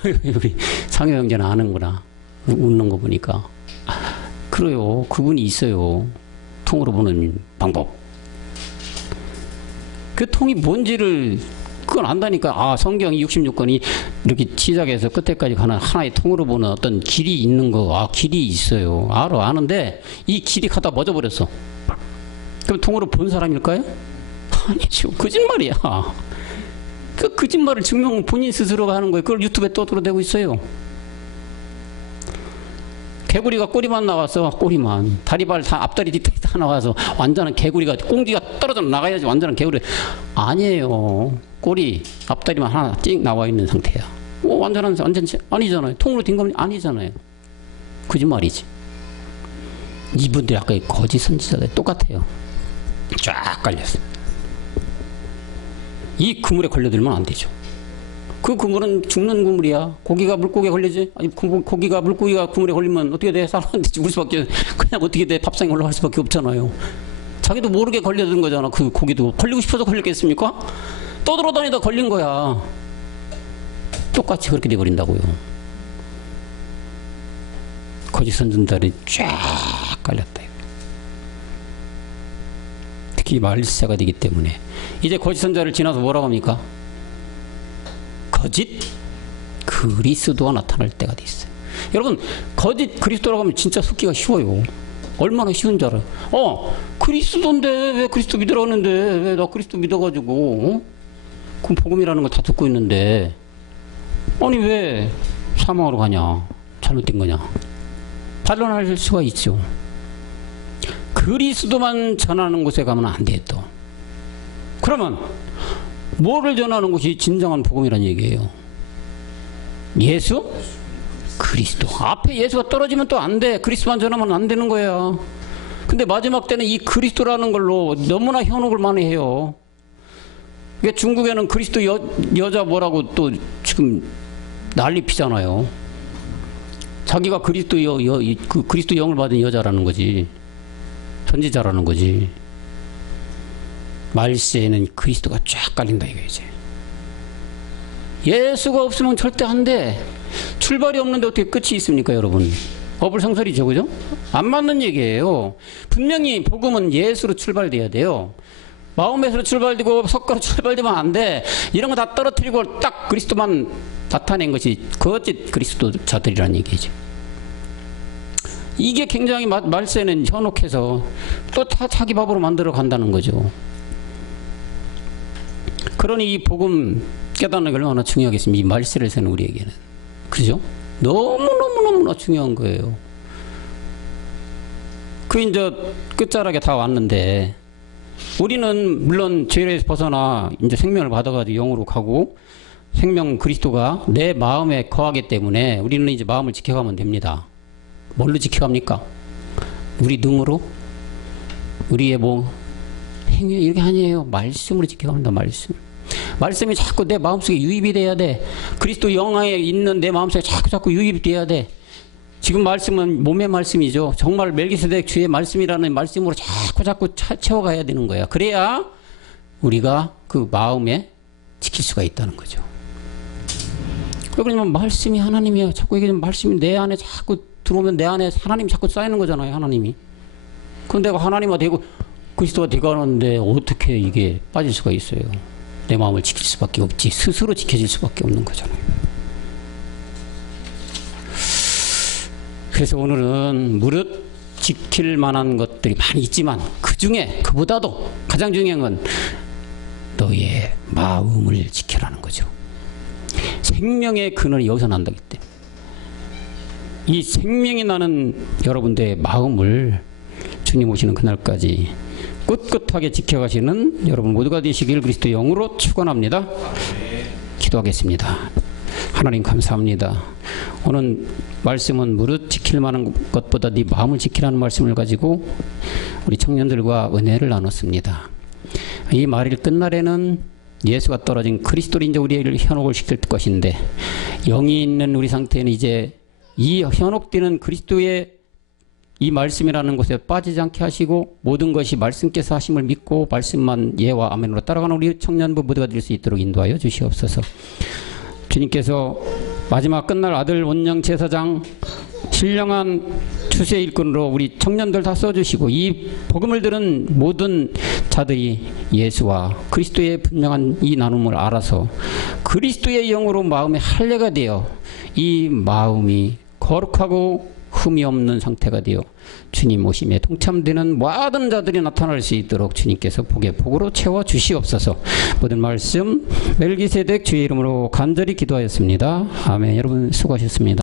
우리 상효 형제는 아는구나. 웃는 거 보니까. 그래요. 그분이 있어요. 통으로 보는 방법. 그 통이 뭔지를 그건 안다니까. 아, 성경이 66권이 이렇게 시작해서 끝에까지 가는 하나의 통으로 보는 어떤 길이 있는 거. 아, 길이 있어요. 아는데 이 길이 가다 멎어버렸어. 그럼 통으로 본 사람일까요? 아니죠. 거짓말이야. 그 거짓말을 증명 본인 스스로가 하는 거예요. 그걸 유튜브에 떠들어대고 있어요. 개구리가 꼬리만 나와서 꼬리만 다리발 다 앞다리 뒤다리 다 나와서 완전한 개구리가 꽁지가 떨어져 나가야지 완전한 개구리 아니에요. 꼬리 앞다리만 하나 찡 나와 있는 상태야. 완전 아니잖아요. 통으로 된 건 아니잖아요. 거짓말이지. 이분들이 아까 거짓 선지자들 똑같아요. 쫙 깔렸어. 이 그물에 걸려들면 안 되죠. 그 그물은 죽는 그물이야. 고기가 물고기에 걸리지? 아니, 고기가 물고기가 그물에 걸리면 어떻게 돼? 사람한테 죽을 수밖에, 그냥 어떻게 돼? 밥상에 올라갈 수밖에 없잖아요. 자기도 모르게 걸려든 거잖아. 그 고기도. 걸리고 싶어서 걸렸겠습니까? 떠돌아다니다 걸린 거야. 똑같이 그렇게 돼버린다고요. 거짓 선전자들이 쫙 깔렸다. 특히 말세가 되기 때문에. 이제 거짓 선자를 지나서 뭐라고 합니까? 거짓 그리스도가 나타날 때가 돼 있어요. 여러분, 거짓 그리스도라고 하면 진짜 속기가 쉬워요. 얼마나 쉬운 줄 알아요. 그리스도인데 왜 그리스도 믿으라 하는데 왜 나 그리스도 믿어가지고 그럼 복음이라는 걸 다 듣고 있는데 아니 왜 사망으로 가냐? 잘못된 거냐? 반론할 수가 있죠. 그리스도만 전하는 곳에 가면 안 돼 또. 그러면 뭐를 전하는 것이 진정한 복음이란 얘기예요? 예수? 그리스도. 앞에 예수가 떨어지면 또 안 돼. 그리스도만 전하면 안 되는 거야. 근데 마지막 때는 이 그리스도라는 걸로 너무나 현혹을 많이 해요. 그러니까 중국에는 그리스도 여자 뭐라고 또 지금 난리 피잖아요. 자기가 그리스도 영을 받은 여자라는 거지. 선지자라는 거지. 말세에는 그리스도가 쫙 깔린다 이거지. 예수가 없으면 절대 안 돼. 출발이 없는데 어떻게 끝이 있습니까, 여러분? 어불성설이죠, 그죠? 안 맞는 얘기예요. 분명히 복음은 예수로 출발돼야 돼요. 마음에서 출발되고 석가로 출발되면 안 돼. 이런 거 다 떨어뜨리고 딱 그리스도만 나타낸 것이 그것이 그리스도자들이라는 얘기죠. 이게 굉장히 말세는 현혹해서 또 다 자기 밥으로 만들어 간다는 거죠. 그러니 이 복음 깨닫는 게 얼마나 중요하겠습니까? 이 말세를 세는 우리에게는. 그죠? 너무너무너무나 중요한 거예요. 그 이제 끝자락에 다 왔는데 우리는 물론 죄에서 벗어나 이제 생명을 받아가지고 영으로 가고 생명 그리스도가 내 마음에 거하기 때문에 우리는 이제 마음을 지켜가면 됩니다. 뭘로 지켜갑니까? 우리 능으로? 우리의 뭐 행위 이렇게 아니에요. 말씀으로 지켜갑니다. 말씀이 자꾸 내 마음속에 유입이 돼야 돼. 그리스도 영하에 있는 내 마음속에 자꾸 유입이 돼야 돼. 지금 말씀은 몸의 말씀이죠. 정말 멜기세덱 주의 말씀이라는 말씀으로 자꾸 채워가야 되는 거야. 그래야 우리가 그 마음에 지킬 수가 있다는 거죠. 그러면 말씀이 하나님이에요. 자꾸 이게 말씀이 내 안에 자꾸 들어오면 내 안에 하나님이 자꾸 쌓이는 거잖아요. 하나님이. 그럼 내가 하나님과 되고 그리스도가 되고 하는데 어떻게 이게 빠질 수가 있어요. 내 마음을 지킬 수밖에 없지. 스스로 지켜질 수밖에 없는 거잖아요. 그래서 오늘은 무릇 지킬 만한 것들이 많이 있지만 그 중에 그보다도 가장 중요한 건 너의 마음을 지켜라는 거죠. 생명의 근원이 여기서 난다기 때문에 이 생명이 나는 여러분들의 마음을 주님 오시는 그날까지 꿋꿋하게 지켜가시는 여러분 모두가 되시길 그리스도의 영으로 축원합니다. 기도하겠습니다. 하나님 감사합니다. 오늘 말씀은 무릇 지킬 만한 것보다 네 마음을 지키라는 말씀을 가지고 우리 청년들과 은혜를 나눴습니다. 이 말일 끝날에는 예수가 떨어진 그리스도로 이제 우리를 현혹을 시킬 것인데 영이 있는 우리 상태는 이제 이 현혹되는 그리스도의 이 말씀이라는 곳에 빠지지 않게 하시고 모든 것이 말씀께서 하심을 믿고 말씀만 예와 아멘으로 따라가는 우리 청년부 모두가 될 수 있도록 인도하여 주시옵소서. 주님께서 마지막 끝날 아들 원령 제사장 신령한 추세 일꾼으로 우리 청년들 다 써주시고 이 복음을 들은 모든 자들이 예수와 그리스도의 분명한 이 나눔을 알아서 그리스도의 영으로 마음의 할례가 되어 이 마음이 거룩하고 흠이 없는 상태가 되어 주님 오심에 동참되는 모든 자들이 나타날 수 있도록 주님께서 복의 복으로 채워 주시옵소서. 모든 말씀 멜기세덱 주의 이름으로 간절히 기도하였습니다. 아멘. 여러분 수고하셨습니다.